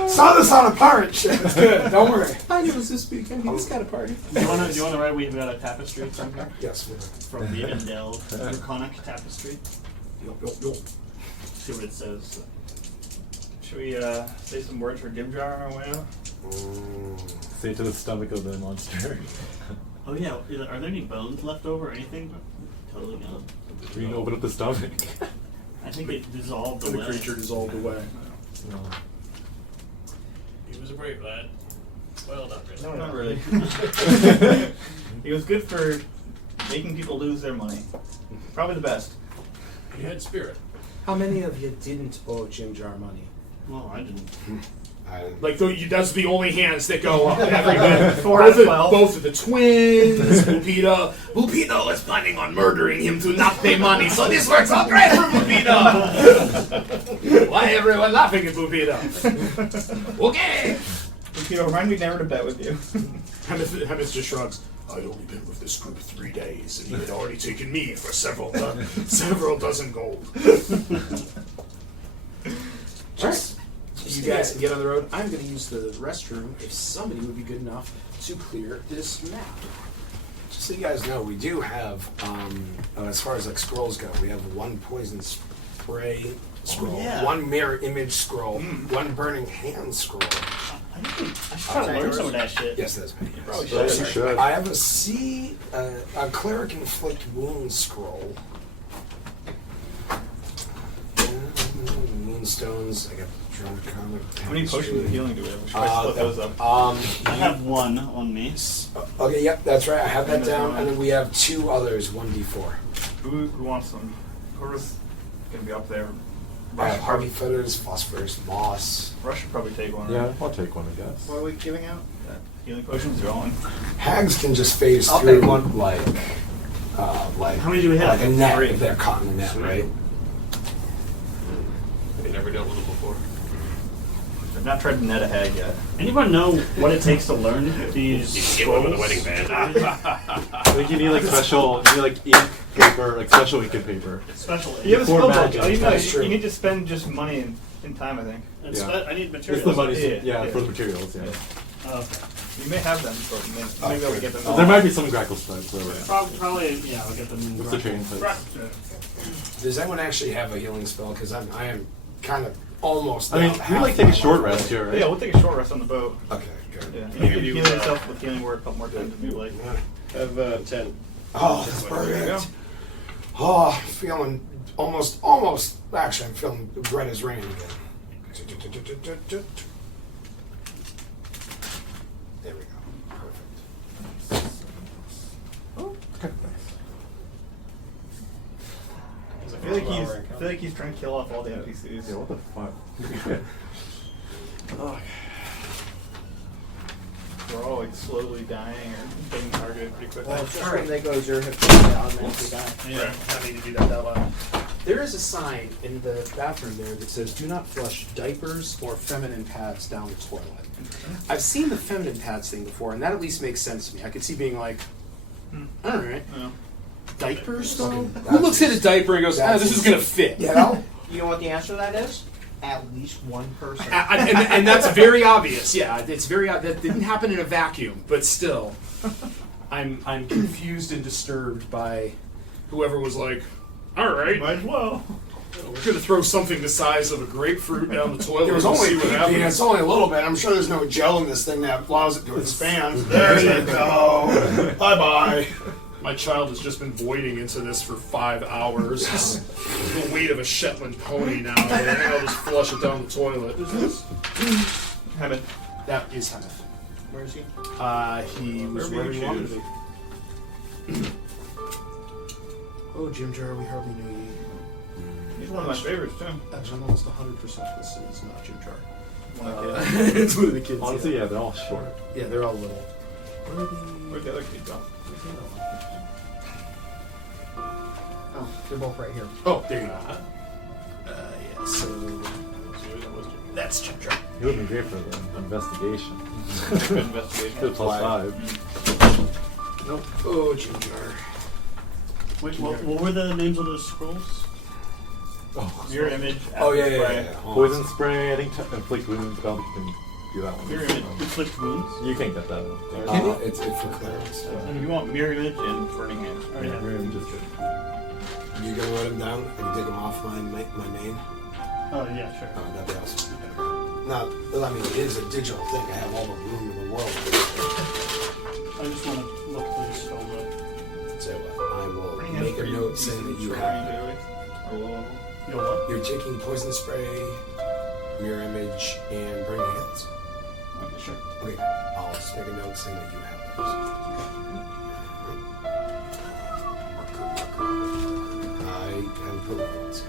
Saw this on a pirate ship. It's good. Don't worry. I knew it was this weekend. He just got a party. Do you want to write? We've got a tapestry from here, Yes. from the Endel Draconic tapestry. See what it says. Should we say some words for Dimjar on our way out? Say it to the stomach of the monster. Oh yeah, are there any bones left over or anything? Totally not. We can open up the stomach. I think it dissolved The away. creature dissolved away. No. He was a brave lad. Well, not really. No, not really. He was good for making people lose their money. Probably the best. He had spirit. How many of you didn't owe Jim Jar money? Well, I didn't. Like, that's the only hands that go up. Everybody. 4 out of 12. Both of the twins, Lupita. Lupita was planning on murdering him to not pay money, so this works out great for Lupita. Why everyone laughing at Lupita? Okay. You know, remind me never to bet with you. Hemeth just shrugs. I'd only been with this group 3 days, and he had already taken me for several dozen gold. Alright. You guys can get on the road. I'm going to use the restroom if somebody would be good enough to clear this map. Just so you guys know, we do have, as far as like scrolls go, we have 1 poison spray scroll, yeah. 1 mirror image scroll, 1 burning hand scroll. I should probably learn some of that shit. Yes, that's me. Probably Yeah, you should. I have a a cleric inflict wound scroll. Moonstones. I got drunk comic. How many potions of healing do we have? We should probably split those up. I have 1 on me. Okay, yep, that's right. I have that down, and then we have 2 others, 1d4. Who wants them? Who's gonna be up there? I have harpy feathers, phosphorus, moss. Rush should probably take one. Yeah, I'll take one, I guess. What are we giving out? Healing potions are on. Hags can just phase I'll through take one. like How many do we have? like a net 3. if they're caught in a net, right? They never dealt with it before. I've not tried to net a hag yet. Anyone know what it takes to learn these Get one with a scrolls? wedding band. I think you need like special, you need like ink paper, like special ink and paper. Special aid. You have a For skill book. magic. Oh, you know, That's true. you need to spend just money in time, I think. And Yeah. I need It's materials. the money, Yeah. for the materials, yeah. Oh, okay. You may have them, but you may be able to get them. So there might be some Gracklstug, so Probably, yeah, I'll get them in what's the training place? Does anyone actually have a healing spell? Because I am kind of almost. I mean, down we half like take a my short life. rest here, right? Yeah, we'll take a short rest on the boat. Okay, good. Yeah, Maybe you can do, heal yourself with healing word a couple more times if you like. Have 10. Oh, that's There you go. perfect. Oh, I'm feeling almost. Actually, I'm feeling red as rain again. There we go. Perfect. I feel like he's trying to kill off all the NPCs. Yeah, what the fuck? We're all like slowly dying or getting targeted pretty quickly. Well, just when they goes your hip points, they automatically die. Yeah, I need to do that that loud. There is a sign in the bathroom there that says, "Do not flush diapers or feminine pads down the toilet." I've seen the feminine pads thing before, and that at least makes sense to me. I could see being like, all right, Yeah. diapers though? Fucking- Who looks at a diaper and goes, that's- this is gonna fit? You know? You know what the answer to that is? At least one person. And that's very obvious. Yeah, it's very. That didn't happen in a vacuum, but still, I'm confused and disturbed by whoever was like, all right, Might as well. we're gonna throw something the size of a grapefruit down the toilet. There was and only see what and happens. it's only a little bit. I'm sure there's no gel in this thing that allows it to expand. There you go. Bye bye. My child has just been voiding into this for 5 hours. It's the weight of a Shetland pony now. I think I'll just flush it down the toilet. Hammond. That is Hemeth. Where is he? He was Wherever where you he wanted to choose. be. Oh, Jim Jar, we hardly knew you. He's one of my favorites too. Actually, I'm almost 100% this is not Jim Jar. One of the kids. It's one of the kids. Honestly, yeah, they're all short. Yeah, they're all little. Where'd the other kid go? Oh, they're both right here. Oh, there you go. Yeah, so that's Jim Jar. It would have been great for the investigation. Good investigation. Good +5. Nope. Oh, Jim Jar. Wait, what were the names of those scrolls? Oh, Mirror image. Oh yeah, acid yeah, spray. yeah. poison spray, I think inflict wounds, but I don't think you can do that one. Mirror image. Inflict wounds? You can't get that. It's for clerics. You want mirror image and burning hand. Oh, yeah. Really just good. You gonna write them down? I can take them off my name. Oh, yeah, sure. Oh, that'd be awesome. No, well, I mean, it is a digital thing. I have all the room in the world. I just want to look through the spell book. So I will Burning hand's make a pretty note easy saying that to you destroy have anyway. Or low level. You'll what? You're taking poison spray, mirror image, and burning hands. Okay, sure. Okay, I'll just make a note saying that you have those. I have burning hands.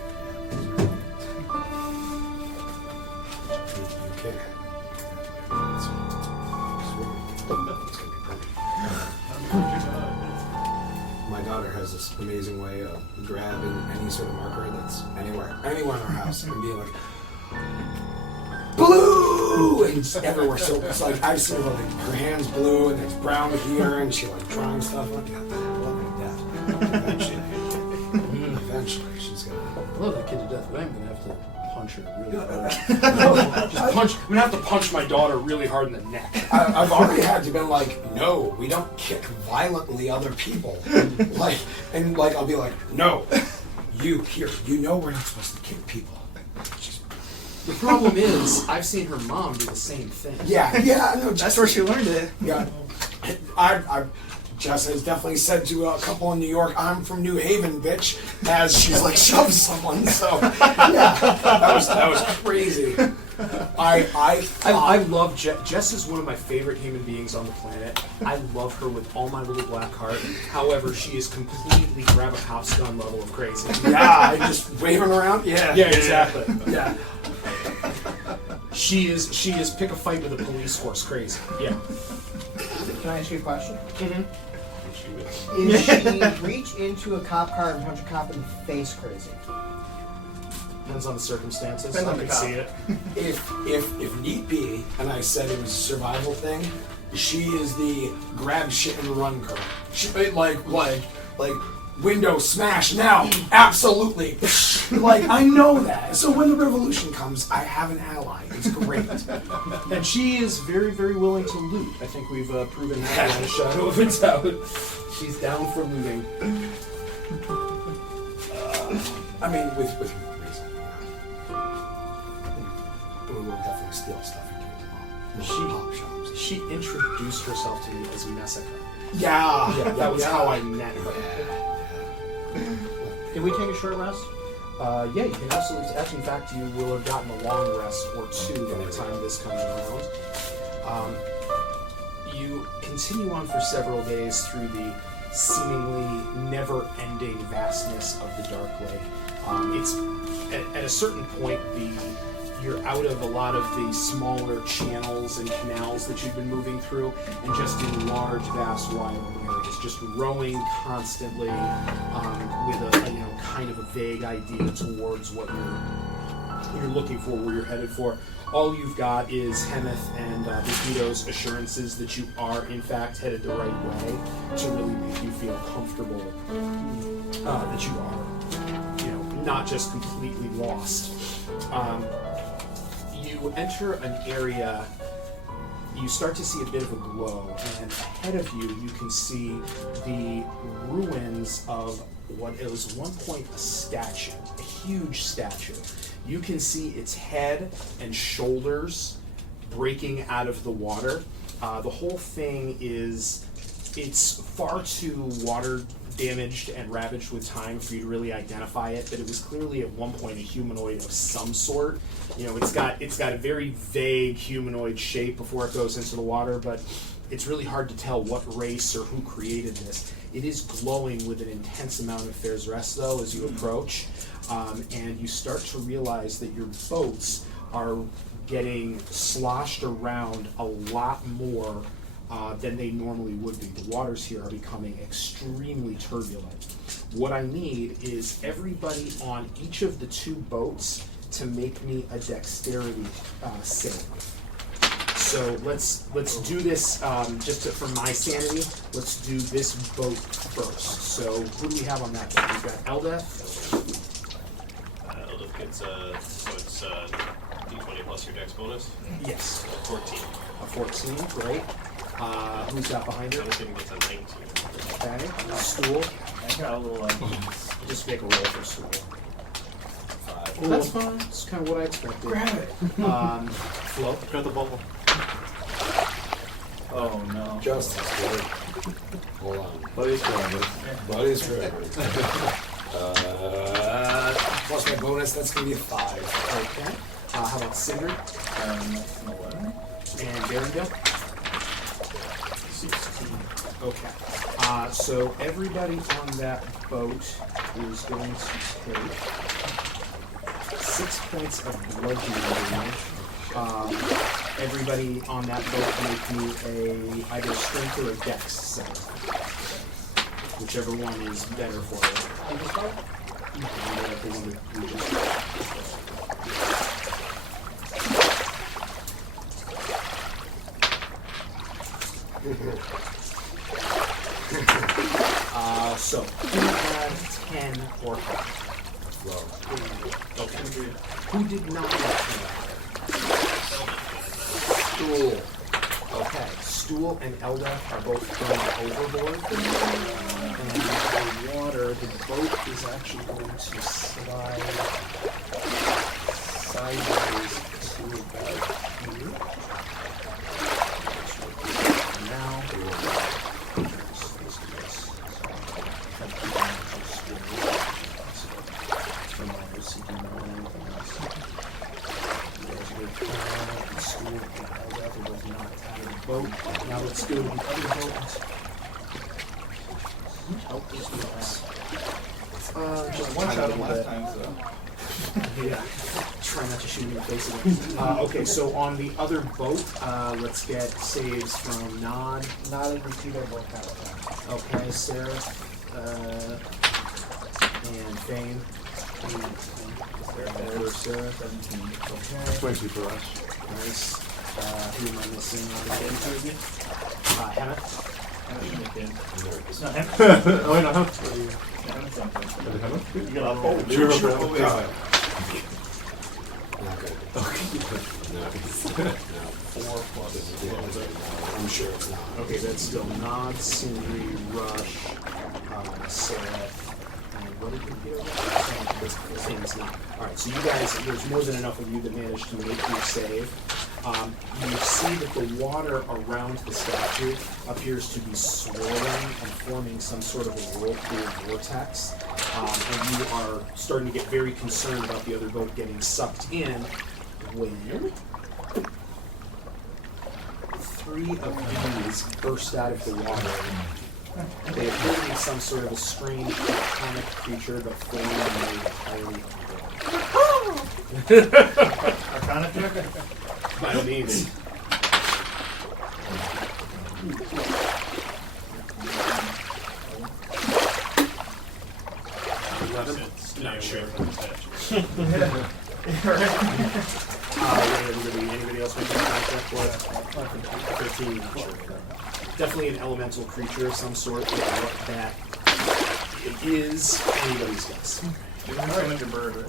You can't have it. It's gonna be perfect. My daughter has this amazing way of grabbing any sort of marker that's anywhere in our house and being like, blue, and it's everywhere. So it's like I've seen her like her hands blue and it's brown here, and she like drawing stuff. I'm like, God, I love her to death. Eventually, she's gonna. I love that kid to death, but I'm gonna have to punch her really hard. Just punch. I'm gonna have to punch my daughter really hard in the neck. I've already had to be like, no, we don't kick violently other people. And I'll be like, no, you here, you know we're not supposed to kick people. The problem is, I've seen her mom do the same thing. Yeah, no, That's where she learned it. yeah. Jess has definitely said to a couple in New York, I'm from New Haven, bitch, as she's like shoved someone. So yeah, that was crazy. I love Jess. Jess is one of my favorite human beings on the planet. I love her with all my little black heart. However, she is completely grab a cop's gun level of crazy. Yeah, I just waving around. Yeah, Exactly. Yeah. She is pick a fight with a police force crazy. Yeah. Can I ask you a question? Mm-hmm. Is she reach into a cop car and punch a cop in the face crazy? Depends on the circumstances. Depends I on the can cop. see it. If need be, and I said it was a survival thing, she is the grab shit and run girl. She like window smash now, absolutely. Like I know that. So when the revolution comes, I have an ally. It's great. And she is very, very willing to loot. I think we've proven that beyond a shadow of a doubt. She's down for looting. I mean, with reason. We will definitely steal stuff and give it to mom. Pop shops. She introduced herself to me as Messica. Yeah, That was how I met her. Can we take a short rest? Yeah, you can absolutely. Actually, in fact, you will have gotten a long rest or two by the time this comes around. You continue on for several days through the seemingly never-ending vastness of the Dark Lake. It's at a certain point you're out of a lot of the smaller channels and canals that you've been moving through, and just in large, vast, wide areas, just rowing constantly with a kind of a vague idea towards what you're looking for, where you're headed for. All you've got is Hemeth and Vituto's assurances that you are, in fact, headed the right way to really make you feel comfortable that you are, not just completely lost. You enter an area, you start to see a bit of a glow, and ahead of you, you can see the ruins of what it was at one point a statue, a huge statue. You can see its head and shoulders breaking out of the water. The whole thing it's far too water damaged and ravaged with time for you to really identify it, but it was clearly at one point a humanoid of some sort. It's got a very vague humanoid shape before it goes into the water, but it's really hard to tell what race or who created this. It is glowing with an intense amount of Fair's Rest, though, as you approach, and you start to realize that your boats are getting sloshed around a lot more than they normally would be. The waters here are becoming extremely turbulent. What I need is everybody on each of the two boats to make me a dexterity save. So let's do this for my sanity. Let's do this boat first. So who do we have on that boat? We've got Eldeth. Eldeth gets it's D20 plus your dex bonus. Yes. 14. A 14, great. Who's got behind her? Duncan gets a 19. Okay. Stool. I got a little Just make a roll for Stool. 5. Well, that's fine. That's kind of what I expected. Grab it. Flo. Got the bubble. Oh no. Justice, good. Hold on. Buddy's forever. Buddies forever. Plus my bonus, that's going to be a 5. Okay. How about Sindri? That's an 11. And Darrenville? 16. Okay. So everybody on that boat is going to take 6 points of bludgeoning damage. Everybody on that boat make me either strength or a dex save. Whichever one is better for you. The one that we just so, who had 10 or higher? Okay. Who did not have 10 or higher? Stool. Okay. Stool and Elda are both thrown overboard. And the water, the boat is actually going to slide sideways to about here. Now, boat. Now let's go to the other boat. Help this just One try shot to him do last that. time, so. Yeah. Try not to shoot him in the face again. Okay, so on the other boat, let's get saves from Nod. Not in the two that both have it. Okay, Sarah. And Fein. Versa. 17. Okay. 22 for us. Nice. Who am I missing on the game? Hannah. No, him. Oh, wait, no, how? Yeah, him something. Did it have it? You got a roll. Oh, God. Not good. Okay. 4 plus. Yeah, I'm sure it's not. Okay, that's still Nod, Sindri, Rush, Seth, and what did you get over? This thing's not. Alright, so you guys, there's more than enough of you that managed to make your save. You see that the water around the statue appears to be swirling and forming some sort of a whirlpool vortex. And you are starting to get very concerned about the other boat getting sucked in when 3 of these burst out of the water. They appear to be some sort of a strange iconic creature, but formed entirely Arcana check? by all means. Stay away from the statue. Anybody else want to check for it? 13, not sure. Definitely an elemental creature of some sort. What that it is, anybody's guess. It's not like a bird, right?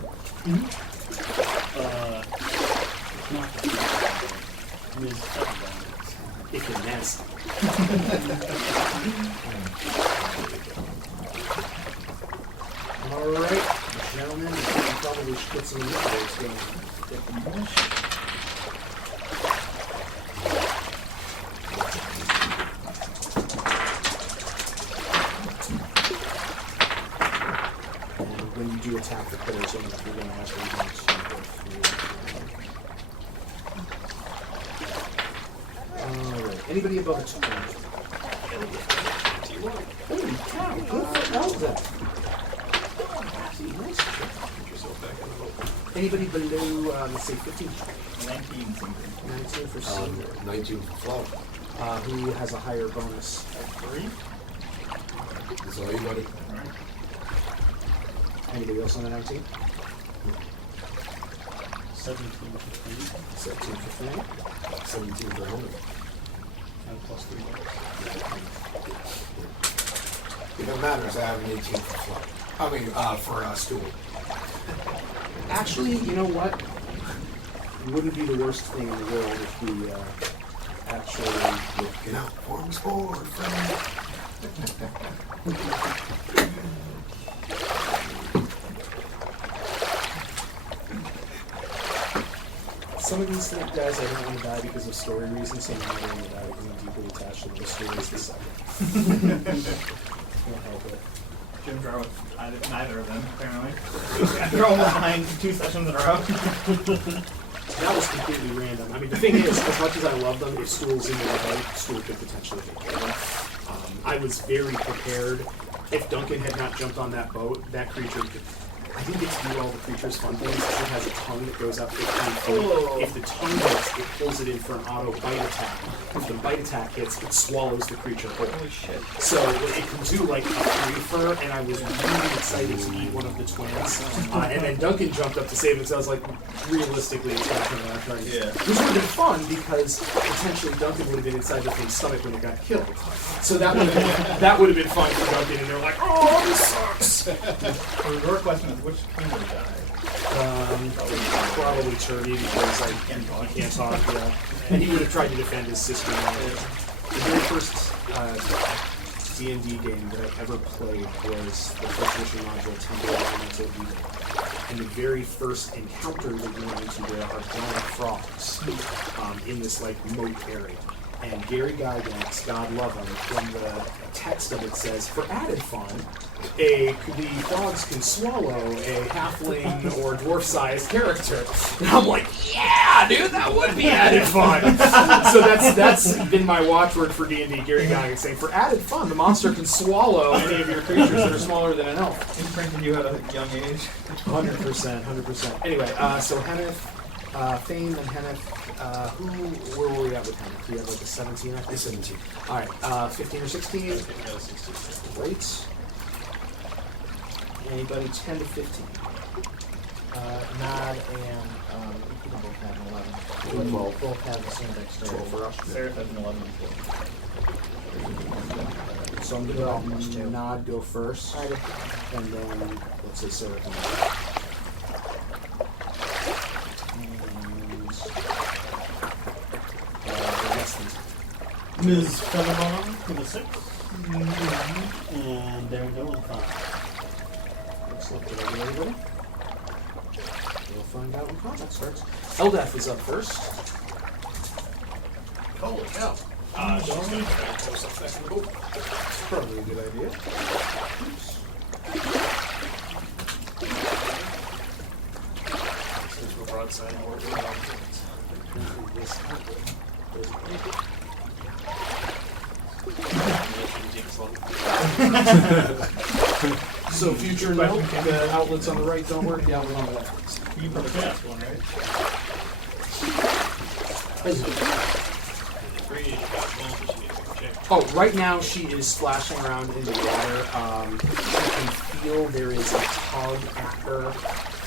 It can nest. Alright, gentlemen, you probably should get some initiatives going. And when you do attack the pillars, you're going to have to go through. Alright, anybody above a 20? Holy cow, good for Elda. Anybody below, let's say 15? 19 something. 19 for Sindri. 19 for flow. Who has a higher bonus? 3? That's all you, buddy. Alright. Anybody else on the 19? 17 for Fein. 17 for Fein. 17 for home. And plus 3. If it matters, I have an 18 for flow. I mean, for school. Actually, you know what? It wouldn't be the worst thing in the world if we actually... Get out, forms forward, friend. Some of these guys I don't want to die because of story reasons, some of them I don't want to die because I'm deeply attached to those stories this second. Can't help it. Jim draw with neither of them, apparently. After almost dying 2 sessions in a row. That was completely random. I mean, the thing is, as much as I love them, if Stool's in the way, Stool could potentially take care of them. I was very prepared. If Duncan had not jumped on that boat, that creature could... I didn't get to do all the creature's fun things. It has a tongue that goes up 15 feet. Oh. If the tongue hits, it pulls it in for an auto bite attack. If the bite attack hits, it swallows the creature whole. Holy shit. So it can do like a reefer, and I was really excited to eat one of the twins. And then Duncan jumped up to save it, so I was like, realistically, it's not going to happen. Yeah. Which would have been fun because potentially Duncan would have been inside the thing's stomach when it got killed. So that would have been fun for Duncan, and they're like, oh, this sucks. So your question is, which king would die? Probably Turvey because I can't talk. Yeah. And he would have tried to defend his sister. The very first D&D game that I ever played was the first mission module, Temple Elemental Evil. And the very first encounter that we went into, there are giant frogs in this like moat area. And Gary Gygax, God love him, in the text of it says, for added fun, the frogs can swallow a halfling or dwarf-sized character. And I'm like, yeah, dude, that would be added fun. So that's been my watchword for D&D, Gary Gygax saying, for added fun, the monster can swallow any of your creatures that are smaller than an elf. Imprinted you at a young age. 100%. Anyway, so Henneth, Fein and Henneth, where were we at with Henneth? We had like a 17, I think? 17. Alright, 15 or 16? Great. Anybody 10 to 15? Nod and you both have an 11. 12. Both have the same dexterity. 12 for us. Seraph has an 11 as well. So I'm going to let Nod go first. And then, let's say Seraph. Ms. Featherbone with a 6. And they're going 5. Looks like they're ready, everybody. We'll find out when combat starts. Eldath is up first. Holy cow. She's going to try and pull herself back in the boat. It's probably a good idea. Since we're broadside, more than one. So future note, the outlets on the right don't work, the outlet on the left works. You put a fast one, right? Oh, right now she is splashing around in the water. You can feel there is a tug at her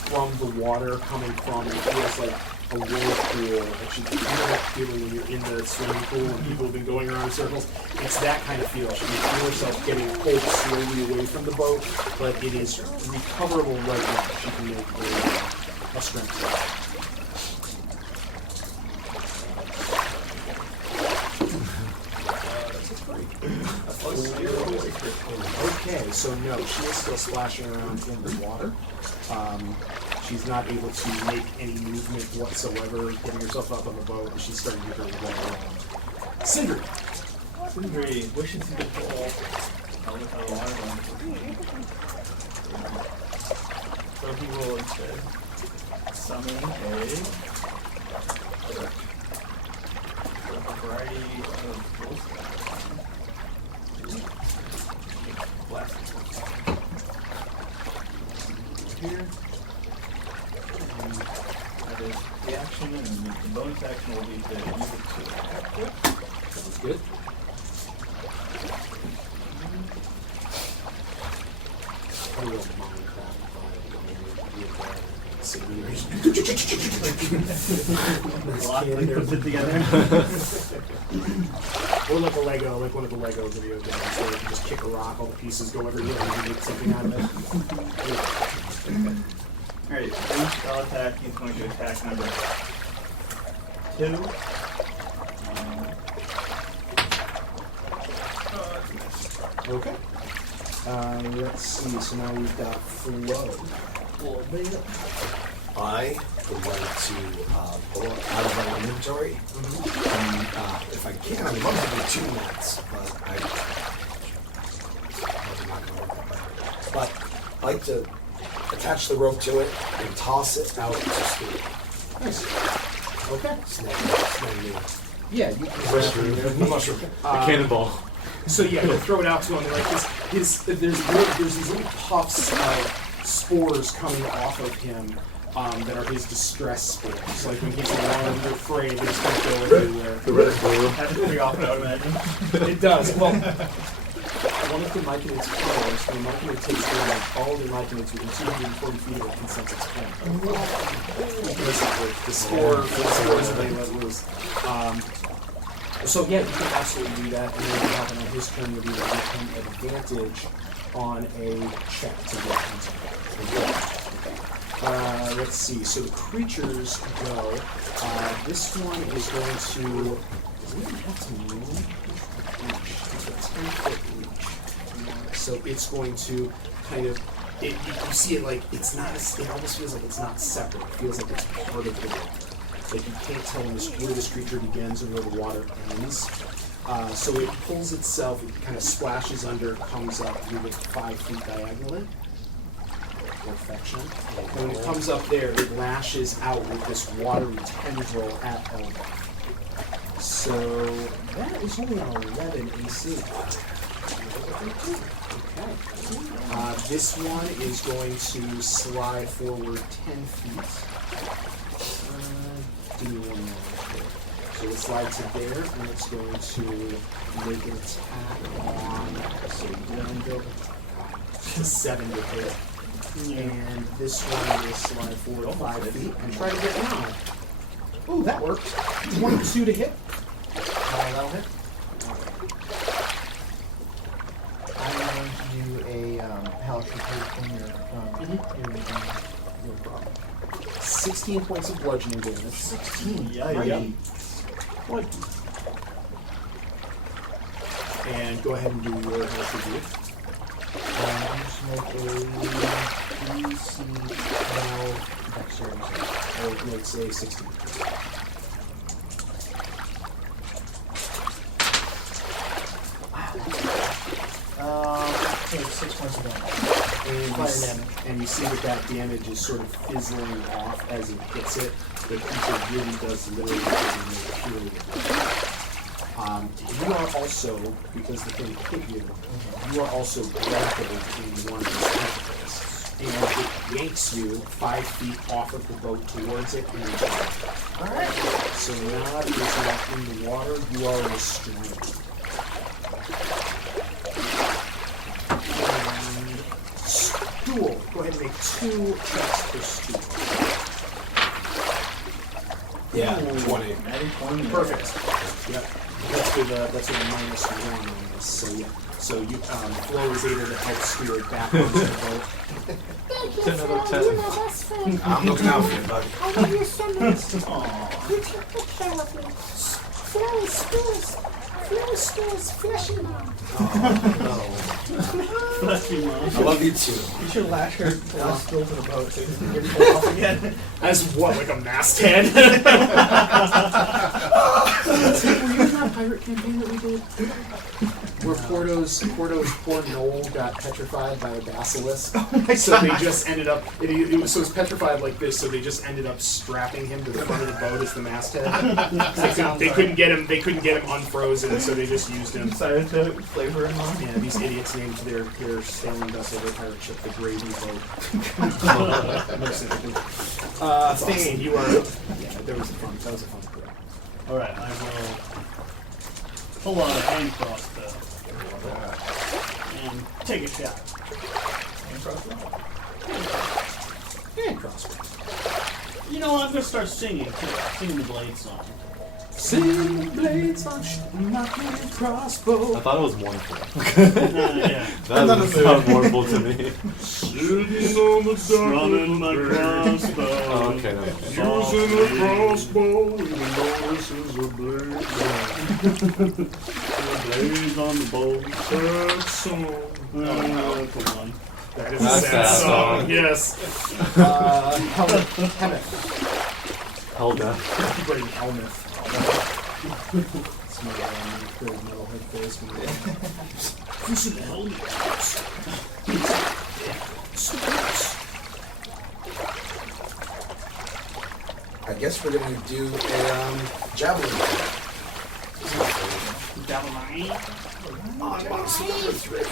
from the water coming from, it feels like a whirlpool that you feel that feeling when you're in the swimming pool and people have been going around in circles. It's that kind of feel. She can feel herself getting pulled slowly away from the boat, but it is recoverable right now. She can make a strength check. Okay, so no, she is still splashing around in the water. She's not able to make any movement whatsoever, getting herself up on the boat. She's starting to go around. Sindri. Sindri wishes he could pull Element out of water. So he will instead summon a variety of ghost blast here. That is the action, and the bonus action will be to use it to attack with. Sounds good. I will Minecraft Puts it together. Or like a Lego, like one of the Lego video games where you can just kick a rock, all the pieces go everywhere, and you make something out of it. Alright, for each spell attack, he's going to attack number 2. Okay. Let's see, so now we've got Flow. I would like to pull out of my inventory. And, if I can, I'd love to do 2 nets, but I'm not going to work that way. But I like to attach the rope to it and toss it out to street. Nice. Okay. Snag me. Yeah, you can Mushroom. Cannonball. So yeah, you throw it out to him. Like there's these little puffs of spores coming off of him that are his distress spores. Like when he's alone, you're afraid, they just kind of go everywhere. The red blue. Happens pretty often, I would imagine. It does. Well, one of the myconids powers, when the myconid takes damage, all the myconids within 240 feet of it can sense its pain. The spores that they let loose. So yeah, you can absolutely do that, and then what happen on his turn, you'll be able to give him advantage on a check to get into it. Let's see, so the creatures go. This one is going to... Does it even have to move? Reach. It's a 10-foot reach. So it's going to kind of... you see it like, it's not... It almost feels like it's not separate. It feels like it's part of the water. Like you can't tell where this creature begins and where the water ends. So it pulls itself, it kind of splashes under, comes up through it 5 feet diagonally. Perfection. And when it comes up there, it lashes out with this watery tendril at Elm. So that is only an 11 AC. Okay. This one is going to slide forward 10 feet. Give me 1 moment here. So it slides to there, and it's going to make an attack on. So you can go 7 to hit. And this one will slide forward 5 feet and try to get down. Ooh, that worked. 22 to hit. That'll hit. I'm going to do a hellish repair from your problem. 16 points of bludgeoning damage. 16. Yep. What? And go ahead and do your hellish repair. I'm just make a DC 12 dexterity. Or let's say 16. Take 6 points of damage. And you see that damage is sort of fizzling off as it hits it. The creature really does literally purely. You are also, because the thing hit you, you are also grappled in one of these tentacles. And it yanks you 5 feet off of the boat towards it and you die. Alright. So now that you're not in the water, you are restrained. Stool. Go ahead and make 2 checks per stool. Yeah, 20. Perfect. Yep. That's with a -1 on this. So yeah. So you Flo is able to help steer it back onto the boat. Thank you, 10 out of Flo. 10. You're my best friend. I'm looking out for you, buddy. I love you so much. You took good care of me. Flo stores fleshy mom. Fleshy mom. I love you too. You should lash her skills in a boat so you can get pulled off again. As what, like a masthead? Were you in that pirate campaign that we did? Where Porto's poor Noel got petrified by a basilisk. So they just ended up so it's petrified like this, so they just ended up strapping him to the front of the boat as the masthead. They couldn't get him unfrozen, so they just used him. Decided to flavor him on. Yeah, these idiots named their sailing vessel, their pirate ship, the Gravy Boat. Fein, you are. Yeah, that was a fun play. Alright, I will pull out a hand crossbow and take a shot. And crossbow. You know what? I'm gonna start singing too. Singing the Blade song. Sing blades on my hand crossbow. I thought it was mournful. Yeah. That doesn't sound mournful to me. Running my crossbow. Oh, okay, no. Using a crossbow, even though this is a blade. Blades on the bow. Sad song. Come on. That is That's a sad sad song. song. Yes. Helmeth. Hell down. Everybody Helmeth. It's my metalhead face. Who's in the helmet? I guess we're gonna do a javelin. On box number 3.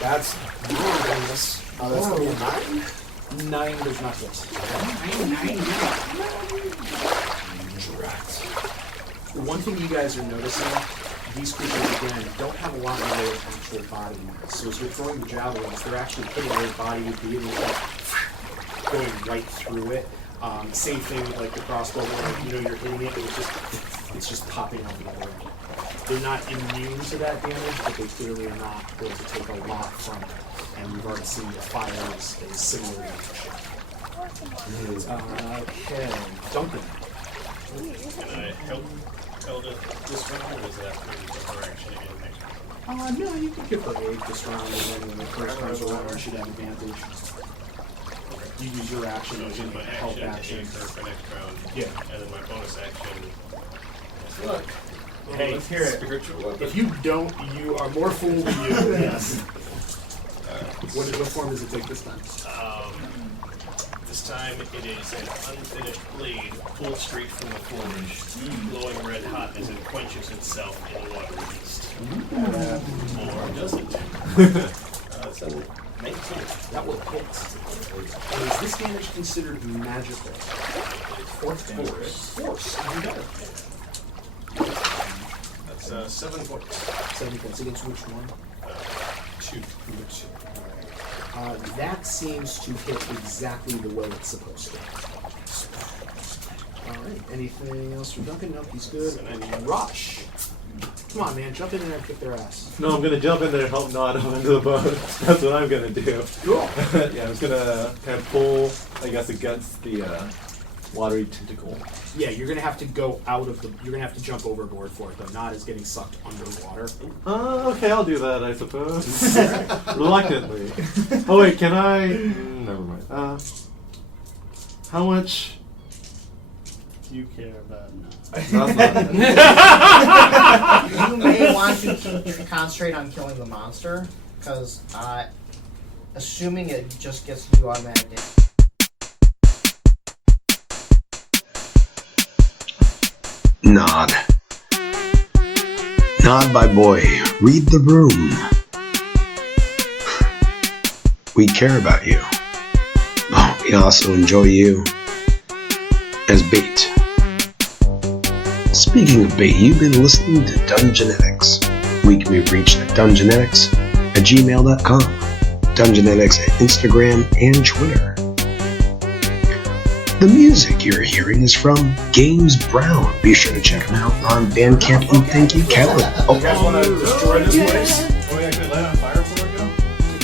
That's more than this. That's gonna be a 9. 9 does not hit. Correct. The one thing you guys are noticing, these creatures again don't have a lot in the way of actual body mass. So as you're throwing the javelins, they're actually hitting their body with the going right through it. Same thing with like the crossbow, where you're hitting it, it's just popping out the other end. They're not immune to that damage, but they clearly are not going to take a lot from it. And we've already seen the fire is similar damage. Okay, Duncan. Can I help Elda this round, or is that her action again next round? No, you can give her aid this round, and then when the first comes around, you should have advantage. You use your action So as use my help action action. to aid her for next round. Yeah. And then my bonus action. Look. Hey, let's hear it. Spiritual weapon. If you don't, you are more fool than you. Yes. What form does it take this time? This time it is an unfinished blade, pulled straight from the forge, glowing red hot as it quenches itself in the water beast. Or does it? That's a 19. That will hit. And is this damage considered magical? Force damage. Force. Even better. That's 7 points. 7 points. Against which one? 2. Alright. That seems to hit exactly the way it's supposed to. Alright, anything else from Duncan? Nope, he's good. And Rush. Come on, man, jump in there and kick their ass. No, I'm gonna jump in there and help Nod onto the boat. That's what I'm gonna do. Cool. Yeah, I'm just gonna kind of pull, I guess, against the watery tentacle. Yeah, you're gonna have to go out of the. You're gonna have to jump overboard for it, though. Nod is getting sucked underwater. Okay, I'll do that, I suppose. Reluctantly. Oh wait, can I? Never mind. How much? You care about now. That's not. You may want to concentrate on killing the monster, because assuming it just gets you automatic damage. Nod. Nod, my boy. Read the room. We care about you. Oh, we also enjoy you as bait. Speaking of bait, you've been listening to Dungeonetics. We can be reached at dungeonetics@gmail.com, Dungeonetics at Instagram and Twitter. The music you're hearing is from Games Brown. Be sure to check him out on Bandcamp, and thank you, Kellen. You guys want to destroy this place? Can we actually light on fire before we go?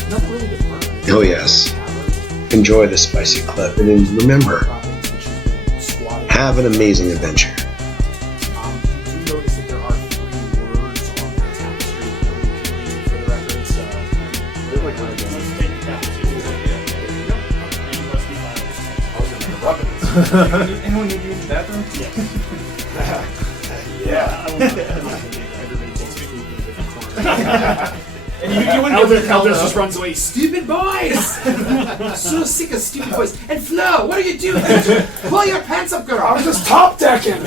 Not really the burn. Oh yes. Enjoy the spicy clip, and remember, have an amazing adventure. You do notice that there are 3 words on the tapestry for the record, so. They're like right Let's take the tapestry. And let's be violent. Anyone need to use the bathroom? Yes. Yeah. I will not everybody takes a poop in a different corner. And you wouldn't be Elders just runs away. Stupid boys! So sick of stupid boys. And Flo, what are you doing? Pull your pants up, girl! I'm just top decking.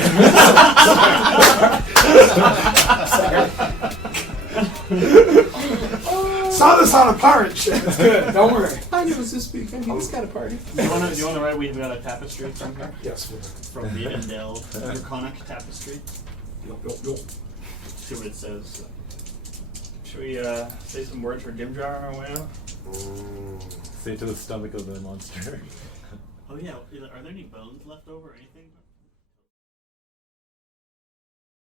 Saw this on a pirate ship. It's good. Don't worry. I know it's this weekend. He's got a party. Do you want to write? We've got a tapestry from here. Yes. From the Endel Draconic Tapestry. See what it says. Should we say some words for Dimjar on our way out? Say to the stomach of the monster. Oh yeah, are there any bones left over or anything?